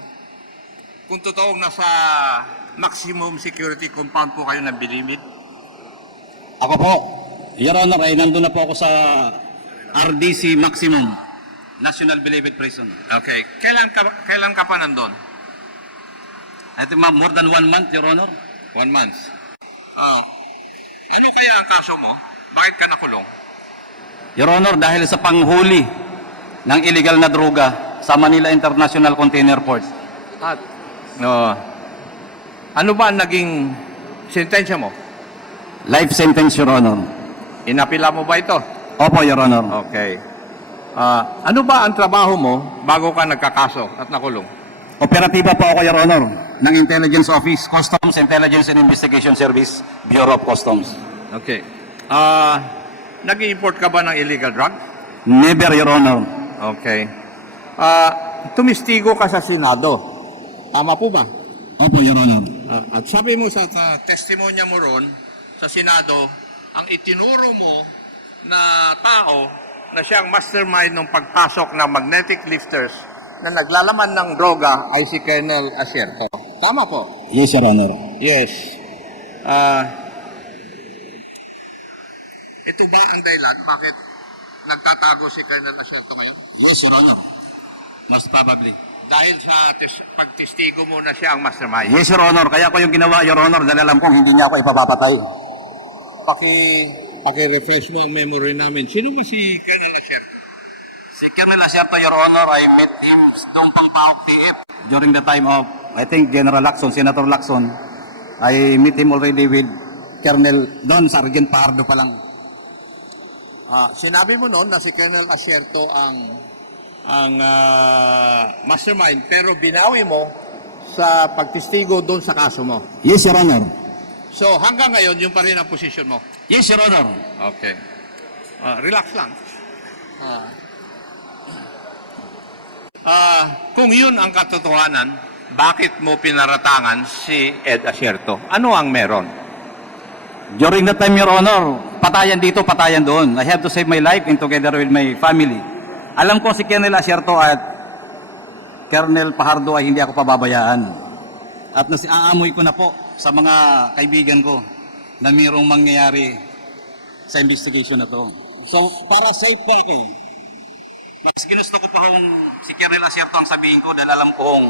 kung totoong nasa maximum security compound po kayo ng Bilimit? Ako po, Your Honor, ay nandun na po ako sa RDC Maximum, National Bilibid Prison. Okay. Kailan ka pa nandun? I think more than 1 month, Your Honor. 1 month. Ano kaya ang kaso mo? Bakit ka nakulong? Your Honor, dahil sa panghuli ng illegal na droga sa Manila International Container Port. At ano ba ang naging sentensya mo? Life sentence, Your Honor. Inapila mo ba ito? Opo, Your Honor. Okay. Ano ba ang trabaho mo bago ka nagkakaso at nakulong? Operatiba po ako, Your Honor, ng Intelligence Office, Customs, Intelligence and Investigation Service, Bureau of Customs. Okay. Nag-import ka ba ng illegal drug? Never, Your Honor. Okay. Tumistigo ka sa Senado. Tama po ba? Opo, Your Honor. At sabi mo sa testimonya mo ron sa Senado, ang itinuro mo na tao na siyang mastermind ng pagpasok ng magnetic lifters na naglalaman ng droga ay si Colonel Asierto. Tama po? Yes, Your Honor. Yes. Ito ba ang dahilan bakit nagtatago si Colonel Asierto ngayon? Yes, Your Honor. Most probably. Dahil sa pagtestigo mo na siya ang mastermind. Yes, Your Honor. Kaya ko yung ginawa, Your Honor, dahil alam kong hindi niya ako ipapapatay. Paki-refresh mo ang memory namin. Sino ba si Colonel Asierto? Si Colonel Asierto, Your Honor, I met him noong pang-PAOK TF. During the time of, I think, General Lacson, Senator Lacson, I met him already with Colonel Don Sergeant Pardo pa lang. Sinabi mo noon na si Colonel Asierto ang mastermind pero binawi mo sa pagtestigo doon sa kaso mo. Yes, Your Honor. So hanggang ngayon, yung pa rin ang posisyon mo. Yes, Your Honor. Okay. Relax lang. Kung yun ang katotohanan, bakit mo pinaratangan si Ed Asierto? Ano ang meron? During that time, Your Honor, patayan dito, patayan doon. I have to save my life and together with my family. Alam ko si Colonel Asierto at Colonel Pajardo ay hindi ako pababayaan. At aamoy ko na po sa mga kaibigan ko na mayroong mangyayari sa investigation na to. So, para safe po ako, mas ginusto ko pa kung si Colonel Asierto ang sabihin ko dahil alam kong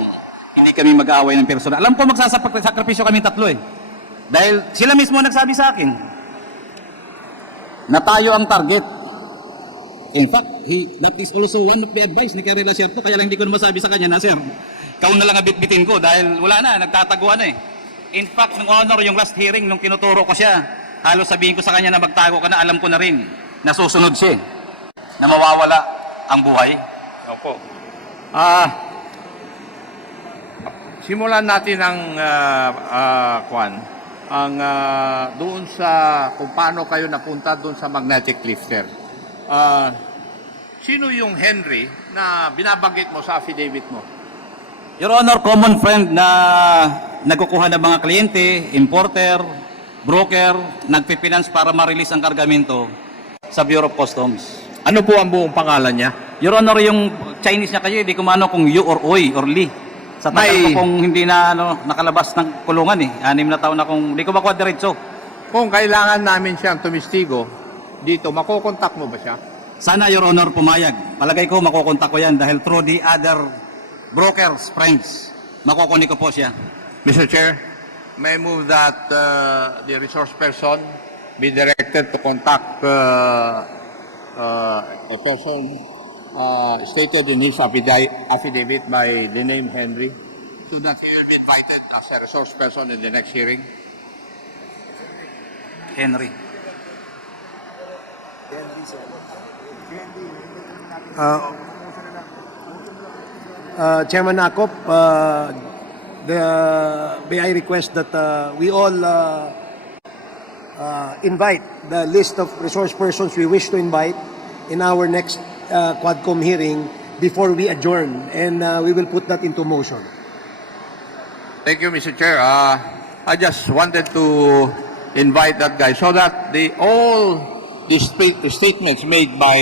hindi kami mag-aaway ng personal. Alam ko magsasakripisyo kami tatlo eh. Dahil sila mismo nagsabi sa akin na tayo ang target. In fact, that is also one of the advice ni Colonel Asierto. Kaya lang hindi ko na masabi sa kanya na, sir, ikaw na lang ang bitbitin ko dahil wala na, nagtataguan na eh. In fact, nung honor, yung last hearing, nung kinuturo ko siya, halos sabihin ko sa kanya na magtago ka na, alam ko na rin, nasusunod siya, na mawawala ang buhay. Opo. Simulan natin ang doon sa kung paano kayo napunta doon sa magnetic lifter. Sino yung Henry na binabanggit mo sa affidavit mo? Your Honor, common friend na nagkukuha ng mga kliyente, importer, broker, nagpipinance para ma-release ang kargamento sa Bureau of Customs. Ano po ang buong pangalan niya? Your Honor, yung Chinese niya kayo, hindi ko maano kung Yu or Oy or Li. Sa tagal ko kung hindi na nakalabas ng kulungan eh. 6 na taon na kung hindi ko makuha diretso. Kung kailangan namin siyang tumistigo dito, makokontak mo ba siya? Sana, Your Honor, pumayag. Palagay ko, makukontak ko yan dahil through the other brokers, friends, makukunik ko po siya. Mr. Chair, may I move that the resource person be directed to contact a person stated in his affidavit by the name Henry, so that he will be invited as a resource person in the next hearing. Henry. Chairman Akop, may I request that we all invite the list of resource persons we wish to invite in our next Quadcom hearing before we adjourn, and we will put that into motion. Thank you, Mr. Chair. I just wanted to invite that guy so that all the statements made by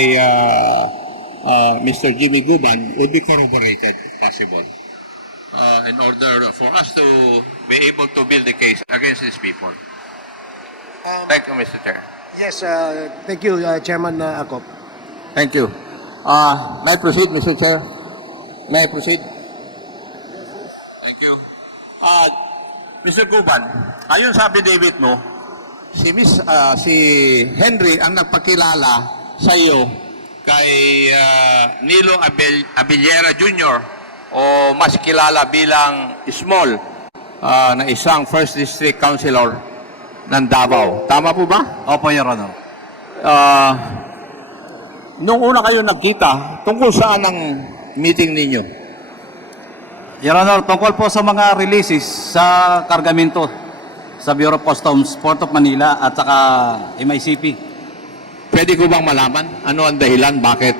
Mr. Jimmy Guban would be corroborated, if possible, in order for us to be able to build a case against these people. Thank you, Mr. Chair. Yes, thank you, Chairman Akop. Thank you. May I proceed, Mr. Chair? May I proceed? Thank you. Mr. Guban, ayon sa affidavit mo, si Henry ang nagpakilala sa iyo kay Nilo Abellera Jr. o mas kilala bilang Small na isang First District Councilor ng Davao. Tama po ba? Opo, Your Honor. Nung una kayo nagkita, tungkol saan ang meeting ninyo? Your Honor, tungkol po sa mga releases sa kargamento sa Bureau of Customs, Port of Manila at saka MICP. Pwede ko bang malaman ano ang dahilan bakit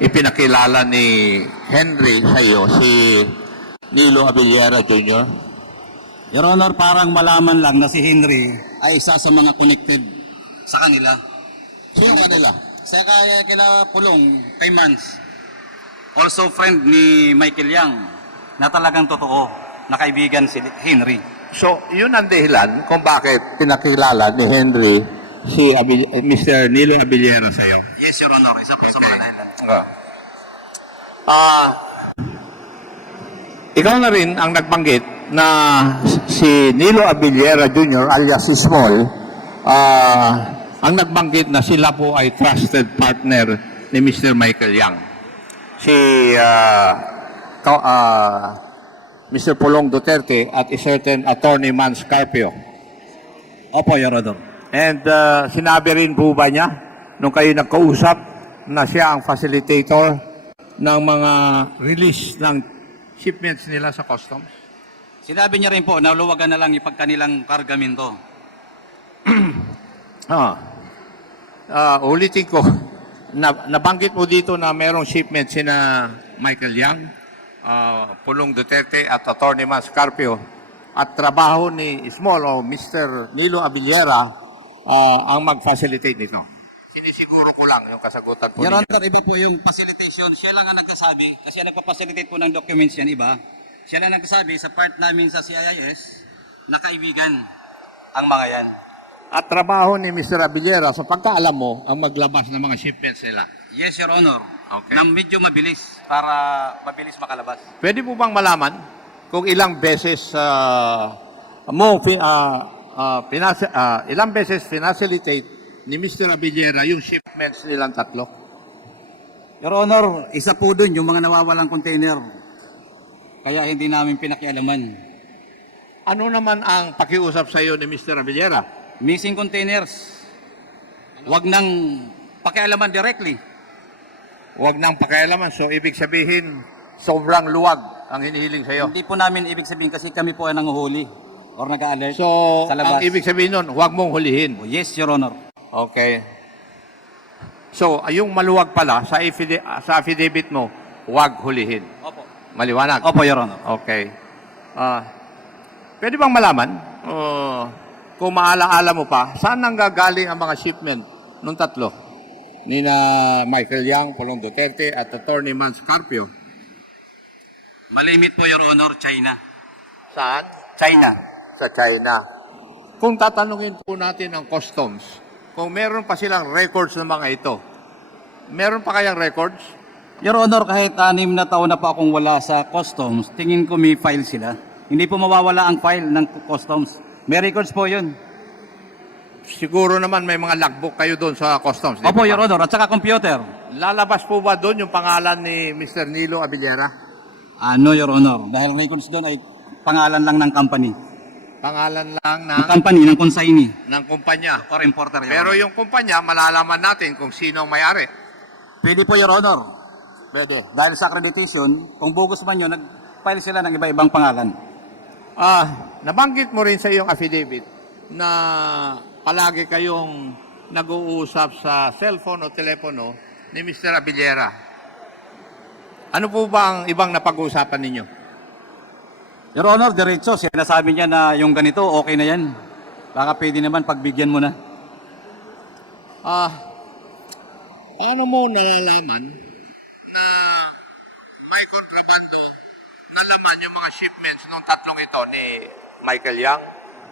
ipinakilala ni Henry sa iyo si Nilo Abellera Jr.? Your Honor, parang malaman lang na si Henry ay isa sa mga connected sa kanila. Sino kanila? Sa kila Pulong, kay Mans. Also friend ni Michael Yang na talagang totoo na kaibigan si Henry. So, yun ang dahilan kung bakit pinakilala ni Henry si Mr. Nilo Abellera sa iyo. Yes, Your Honor. Isa po sa mga dahilan. Ikaw na rin ang nagbanggit na si Nilo Abellera Jr. alias si Small ang nagbanggit na sila po ay trusted partner ni Mr. Michael Yang. Si Mr. Pulong Duterte at a certain attorney Mans Carpio. Opo, Your Honor. And sinabi rin po ba niya nung kayo nagkausap na siya ang facilitator ng mga release ng shipments nila sa customs? Sinabi niya rin po na luwagan na lang ipagkanilang kargamento. Ulitin ko, nabanggit mo dito na merong shipment sina Michael Yang, Pulong Duterte at Atty. Mas Carpio at trabaho ni Small o Mr. Nilo Abellera ang mag-facilitate nito. Sinisiguro ko lang yung kasagutan po Your ninyo. Honor, iba po yung facilitation. Siya lang ang nagkasabi kasi nagpa-facilitate po ng documents yan, iba. Siya lang nagkasabi sa part namin sa CIS na kaibigan ang mga yan. At trabaho ni Mr. Abellera sa pagkaalam mo ang maglabas ng mga shipments nila. Yes, Your Honor. Okay. Na medyo mabilis para mabilis makalabas. Pwede po bang malaman kung ilang beses ilang beses pinacilitate ni Mr. Abellera yung shipments nilang tatlo? Your Honor, isa po dun yung mga nawawalang container. Kaya hindi namin pinakialaman. Ano naman ang pakiusap sa iyo ni Mr. Abellera? Missing containers. Huwag nang pakialaman directly. Huwag nang pakialaman. So, ibig sabihin, sobrang luwag ang hinihiling sa iyo. Hindi po namin ibig sabihin kasi kami po ay nanguhuli or nag-alert So, sa labas. ang ibig sabihin nun, huwag mong hulihin. Oh, yes, Your Honor. Okay. So, yung maluwag pala, sa affidavit mo, huwag hulihin. Opo. Maliwanag? Opo, Your Honor. Okay. Pwede bang malaman, kung maalaala mo pa, saan nanggagaling ang mga shipment nung tatlo? Nina Michael Yang, Pulong Duterte, at Atty. Mans Carpio. Malimit po, Your Honor, China. Saan? China. Sa China. Kung tatanungin po natin ang customs, kung meron pa silang records ng mga ito, meron pa kayang records? Your Honor, kahit 6 na taon na pa akong wala sa customs, tingin ko may file sila. Hindi po mawawala ang file ng customs. May records po yun. siguro naman may mga logbook kayo doon sa customs. di Opo, ba? Your Honor, at saka computer. Lalabas po ba doon yung pangalan ni Mr. Nilo Abillera? No, Your Honor. Dahil records doon ay pangalan lang ng company. Pangalan lang Ng company, ng consignee. ng kumpanya. Or importer, Your Pero Honor. yung kumpanya, malalaman natin kung sino ang may-ari. Pwede po, Your Honor. Pwede. Dahil sa accreditation, kung bogus man yun, nag-file sila ng iba-ibang pangalan. Nabanggit mo rin sa iyong affidavit na palagi kayong nag-uusap sa cellphone o telepono ni Mr. Abillera. Ano po ba ang ibang napag-uusapan ninyo? Your Honor, diretso, sinasabi niya na yung ganito, okay na yan. Baka pwede naman pagbigyan mo na. Paano mo nalalaman na may kontrabando na laman yung mga shipments ng tatlong ito ni Michael Yang,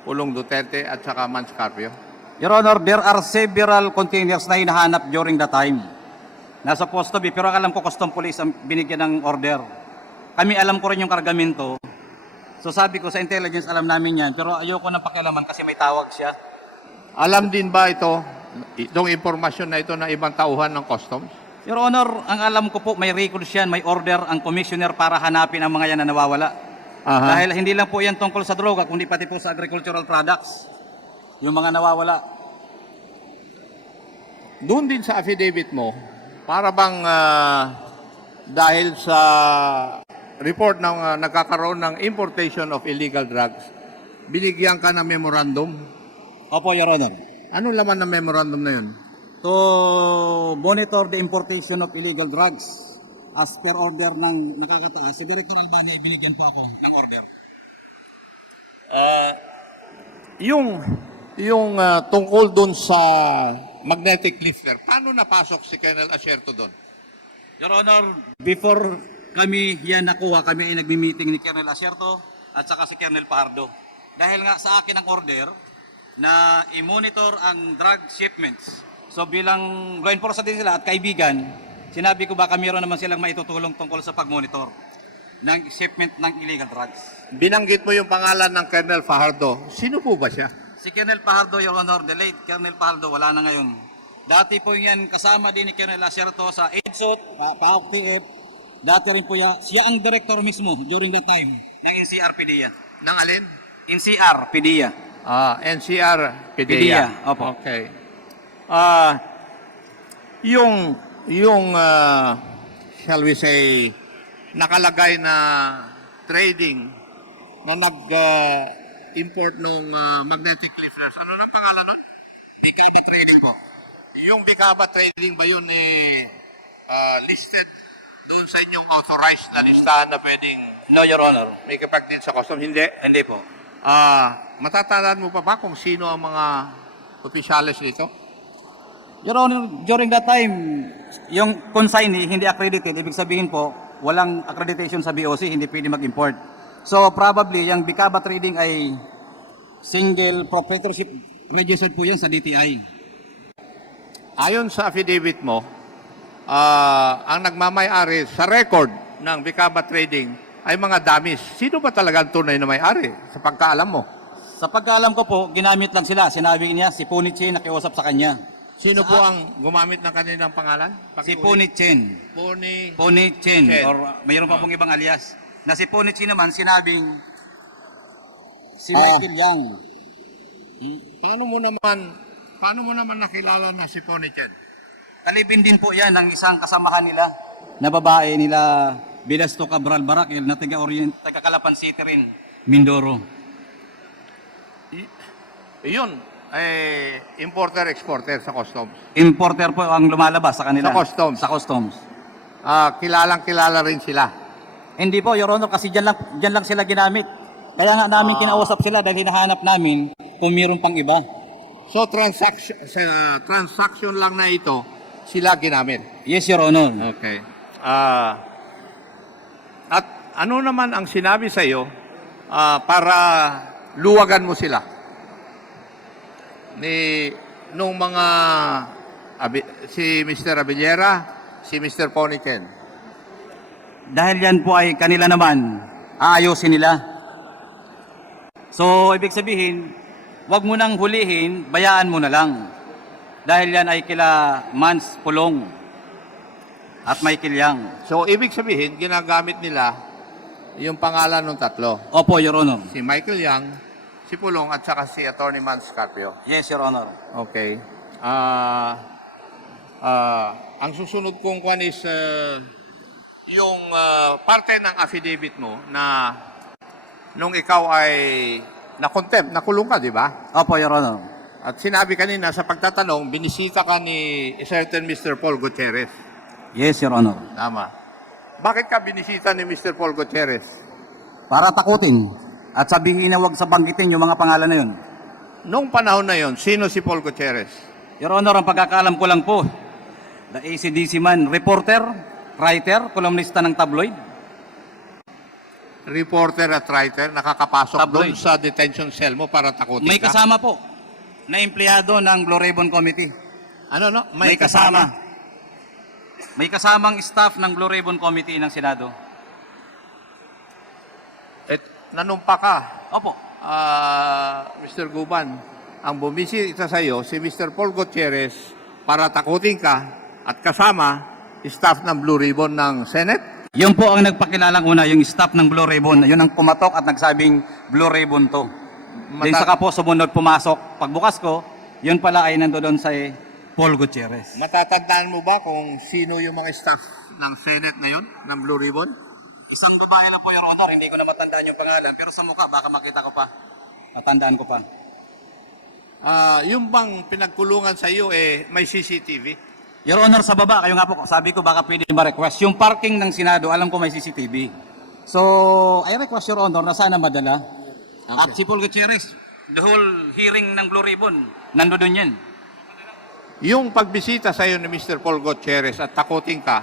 Pulong Duterte at saka Manscarpio? Your Honor, there are several containers na hinahanap during the time. Nasa customs, pero ang alam ko, custom police ang binigyan ng order. Kami alam ko rin yung kargamento. So sabi ko sa intelligence, alam namin yan, pero ayoko nang pakialaman kasi may tawag siya. Alam din ba itong impormasyon na ito ng ibang tauhan ng customs? Your Honor, ang alam ko po, may records yan, may order ang commissioner para hanapin ang mga yan na nawawala. Dahil hindi lang po yan tungkol sa droga, kundi pati po sa agricultural products. Yung mga nawawala. Doon din sa affidavit mo, para bang dahil sa report ng nagkakaroon ng importation of illegal drugs, binigyan ka ng memorandum. Opo, Your Honor. Anong laman ng memorandum na yun? To monitor the importation of illegal drugs as per order ng nakakataas. Si Director Albania, ibinigyan po ako ng order. Yung tungkol doon sa magnetic lifter, paano napasok si Colonel Asierto doon? Your Honor, before kami yan nakuha, kami ay nagmi-meeting ni Colonel Asierto at saka si Colonel Pajardo. Dahil nga sa akin ang order na i-monitor ang drug shipments. So bilang law enforcement din sila at kaibigan, sinabi ko baka mayroon naman silang maitutulong tungkol sa pag-monitor ng shipment ng illegal drugs. Binanggit mo yung pangalan ng Colonel Fajardo. Sino po ba siya? Si Colonel Pajardo, Your Honor, the late Colonel Pajardo, wala na ngayon. Dati po yan kasama din ni Colonel Asierto sa EDSUT, PAOK-TF. Dati rin po yan, siya ang director mismo during that time ng NCR PDEA. Nang alin? NCR PDEA. NCR PDEA. PDEA, opo. Okay. Yung shall we say, nakalagay na trading na nag-import ng magnetic lifters. Ano nang pangalan nun? Bicaba Trading po. Yung Bicaba Trading ba yun listed doon sa inyong authorized na listahan na pwedeng No, Your Honor. may kapag din sa customs? Hindi. Hindi po. Matatandaan mo pa ba kung sino ang mga opisyalis nito? Your Honor, during that time, yung consignee hindi accredited, ibig sabihin po, walang accreditation sa BOC, hindi pwede mag-import. So probably, yung Bicaba Trading ay single proprietorship registered po yan sa DTI. Ayon sa affidavit mo, ang nagmamay-ari sa record ng Bicaba Trading ay mga dummies. Sino ba talaga ang tunay na may-ari sa pagkaalam mo? Sa pagkaalam ko po, ginamit lang sila. Sinabi niya, si Punichi nakiusap sa kanya. Sino po ang gumamit ng kanilang pangalan? Si Punichen. Punichen. Chen. Or mayroon pa pong ibang alias. Na si Punichi naman, sinabing si Michael Yang. Paano mo naman nakilala na si Ponichen? Kalibin din po yan ng isang kasamahan nila na babae nila Bilasto Cabral Barak na taga Calapan City rin, Mindoro. Iyon, importer-exporter sa customs. Importer po ang lumalabas sa kanila. Sa customs. Sa customs. Kilalang-kilala rin sila. Hindi po, Your Honor, kasi dyan lang sila ginamit. Kaya nga namin kinausap sila dahil hinahanap namin kung mayroon pang iba. So transaction lang na ito, sila ginamit. Yes, Your Honor. Okay. At ano naman ang sinabi sa iyo para luwagan mo sila? Nung mga si Mr. Abillera, si Mr. Poniken. Dahil yan po ay kanila naman, aayusin nila. So, ibig sabihin, wag mo nang hulihin, bayaan mo na lang. Dahil yan ay kila Mans Pulong at Michael Yang. So, ibig sabihin, ginagamit nila yung pangalan ng tatlo. Opo, Your Honor. Si Michael Yang, si Pulong, at saka si Attorney Man Scarpio. Yes, Your Honor. Okay. Ang susunod kong kwan is yung parte ng affidavit mo na nung ikaw ay na-contempt, nakulong ka, di ba? Opo, Your Honor. At sinabi kanina sa pagtatanong, binisita ka ni certain Mr. Paul Gutierrez. Yes, Your Honor. Tama. Bakit ka binisita ni Mr. Paul Gutierrez? Para takutin at sabihin na wag sa banggitin yung mga pangalan na yun. Noong panahon na yon, sino si Paul Gutierrez? Your Honor, ang pagkakaalam ko lang po, the ACDC man, reporter, writer, kolumnista ng tabloid. Reporter at writer, nakakapasok Tabloid. doon sa detention cell mo para takutin May ka? kasama po na empleyado ng Blue Ribbon Committee. Ano, no? May kasama. May kasamang staff ng Blue Ribbon Committee ng Senado. At nanumpa ka, Opo. Mr. Guban, ang bumisita sa iyo, si Mr. Paul Gutierrez, para takutin ka at kasama staff ng Blue Ribbon ng Senate? Yun po ang nagpakilalang una, yung staff ng Blue Ribbon. Yun ang pumatok at nagsabing Blue Ribbon to. Then saka po sumunod pumasok. Pagbukas ko, yun pala ay nandoon sa Paul Gutierrez. Matatandaan mo ba kung sino yung mga staff ng Senate na yun, ng Blue Ribbon? Isang babae lang po, Your Honor. Hindi ko na matandaan yung pangalan. Pero sa mukha, baka makita ko pa. Matandaan ko pa. Yung bang pinagkulungan sa iyo, may CCTV? Your Honor, sa baba, kayo nga po, sabi ko baka pwede ma-request. Yung parking ng Senado, alam ko may CCTV. So, I request, Your Honor, na sana madala. At si Paul Gutierrez, the whole hearing ng Blue Ribbon, nandoon yan. Yung pagbisita sa iyo ni Mr. Paul Gutierrez at takutin ka,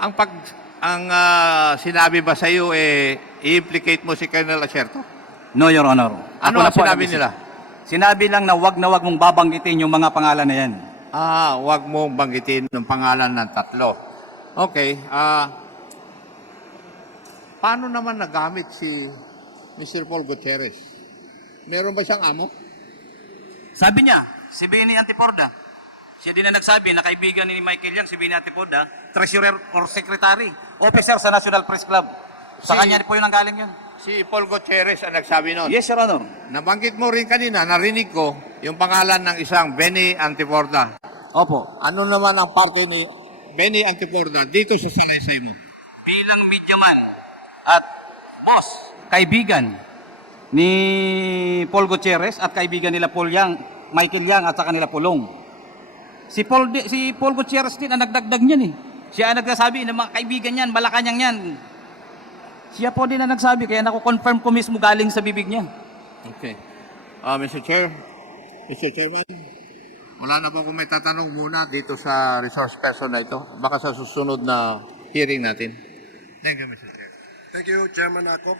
ang sinabi ba sa iyo, i-implicate mo si Colonel Acerto? No, Your Honor. Ano Ako na ang po sinabi nag-isip. nila? Sinabi lang na wag mong babanggitin yung mga pangalan na yan. Huwag mong banggitin ng pangalan ng tatlo. Okay. Paano naman nagamit si Mr. Paul Gutierrez? Meron ba siyang amo? Sabi niya, si Benny Antiporda. Siya din na nagsabi na kaibigan ni Michael Yang, si Benny Antiporda, treasurer or secretary, officer sa National Press Club. Sa kanya po yun ang galing yun. Si Paul Gutierrez ang nagsabi nun. Yes, Your Honor. Nabanggit mo rin kanina, narinig ko, yung pangalan ng isang Benny Antiporda. Opo. Ano naman ang parte ni Benny Antiporda dito sa salaysay mo? Bilang mediaman at boss, kaibigan ni Paul Gutierrez at kaibigan nila Paul Yang, Michael Yang at saka nila Pulong. Si Paul Gutierrez din ang nagdagdag niyan eh. Siya ang nagsasabi ng mga kaibigan niyan, Malacanang yan. Siya po din ang nagsabi, kaya naku-confirm ko mismo galing sa bibig niya. Okay. Mr. Chairman, wala na po kung may tatanong muna dito sa resource person na ito. Baka sa susunod na hearing natin. Thank you, Mr. Chair. Thank you, Chairman Akop.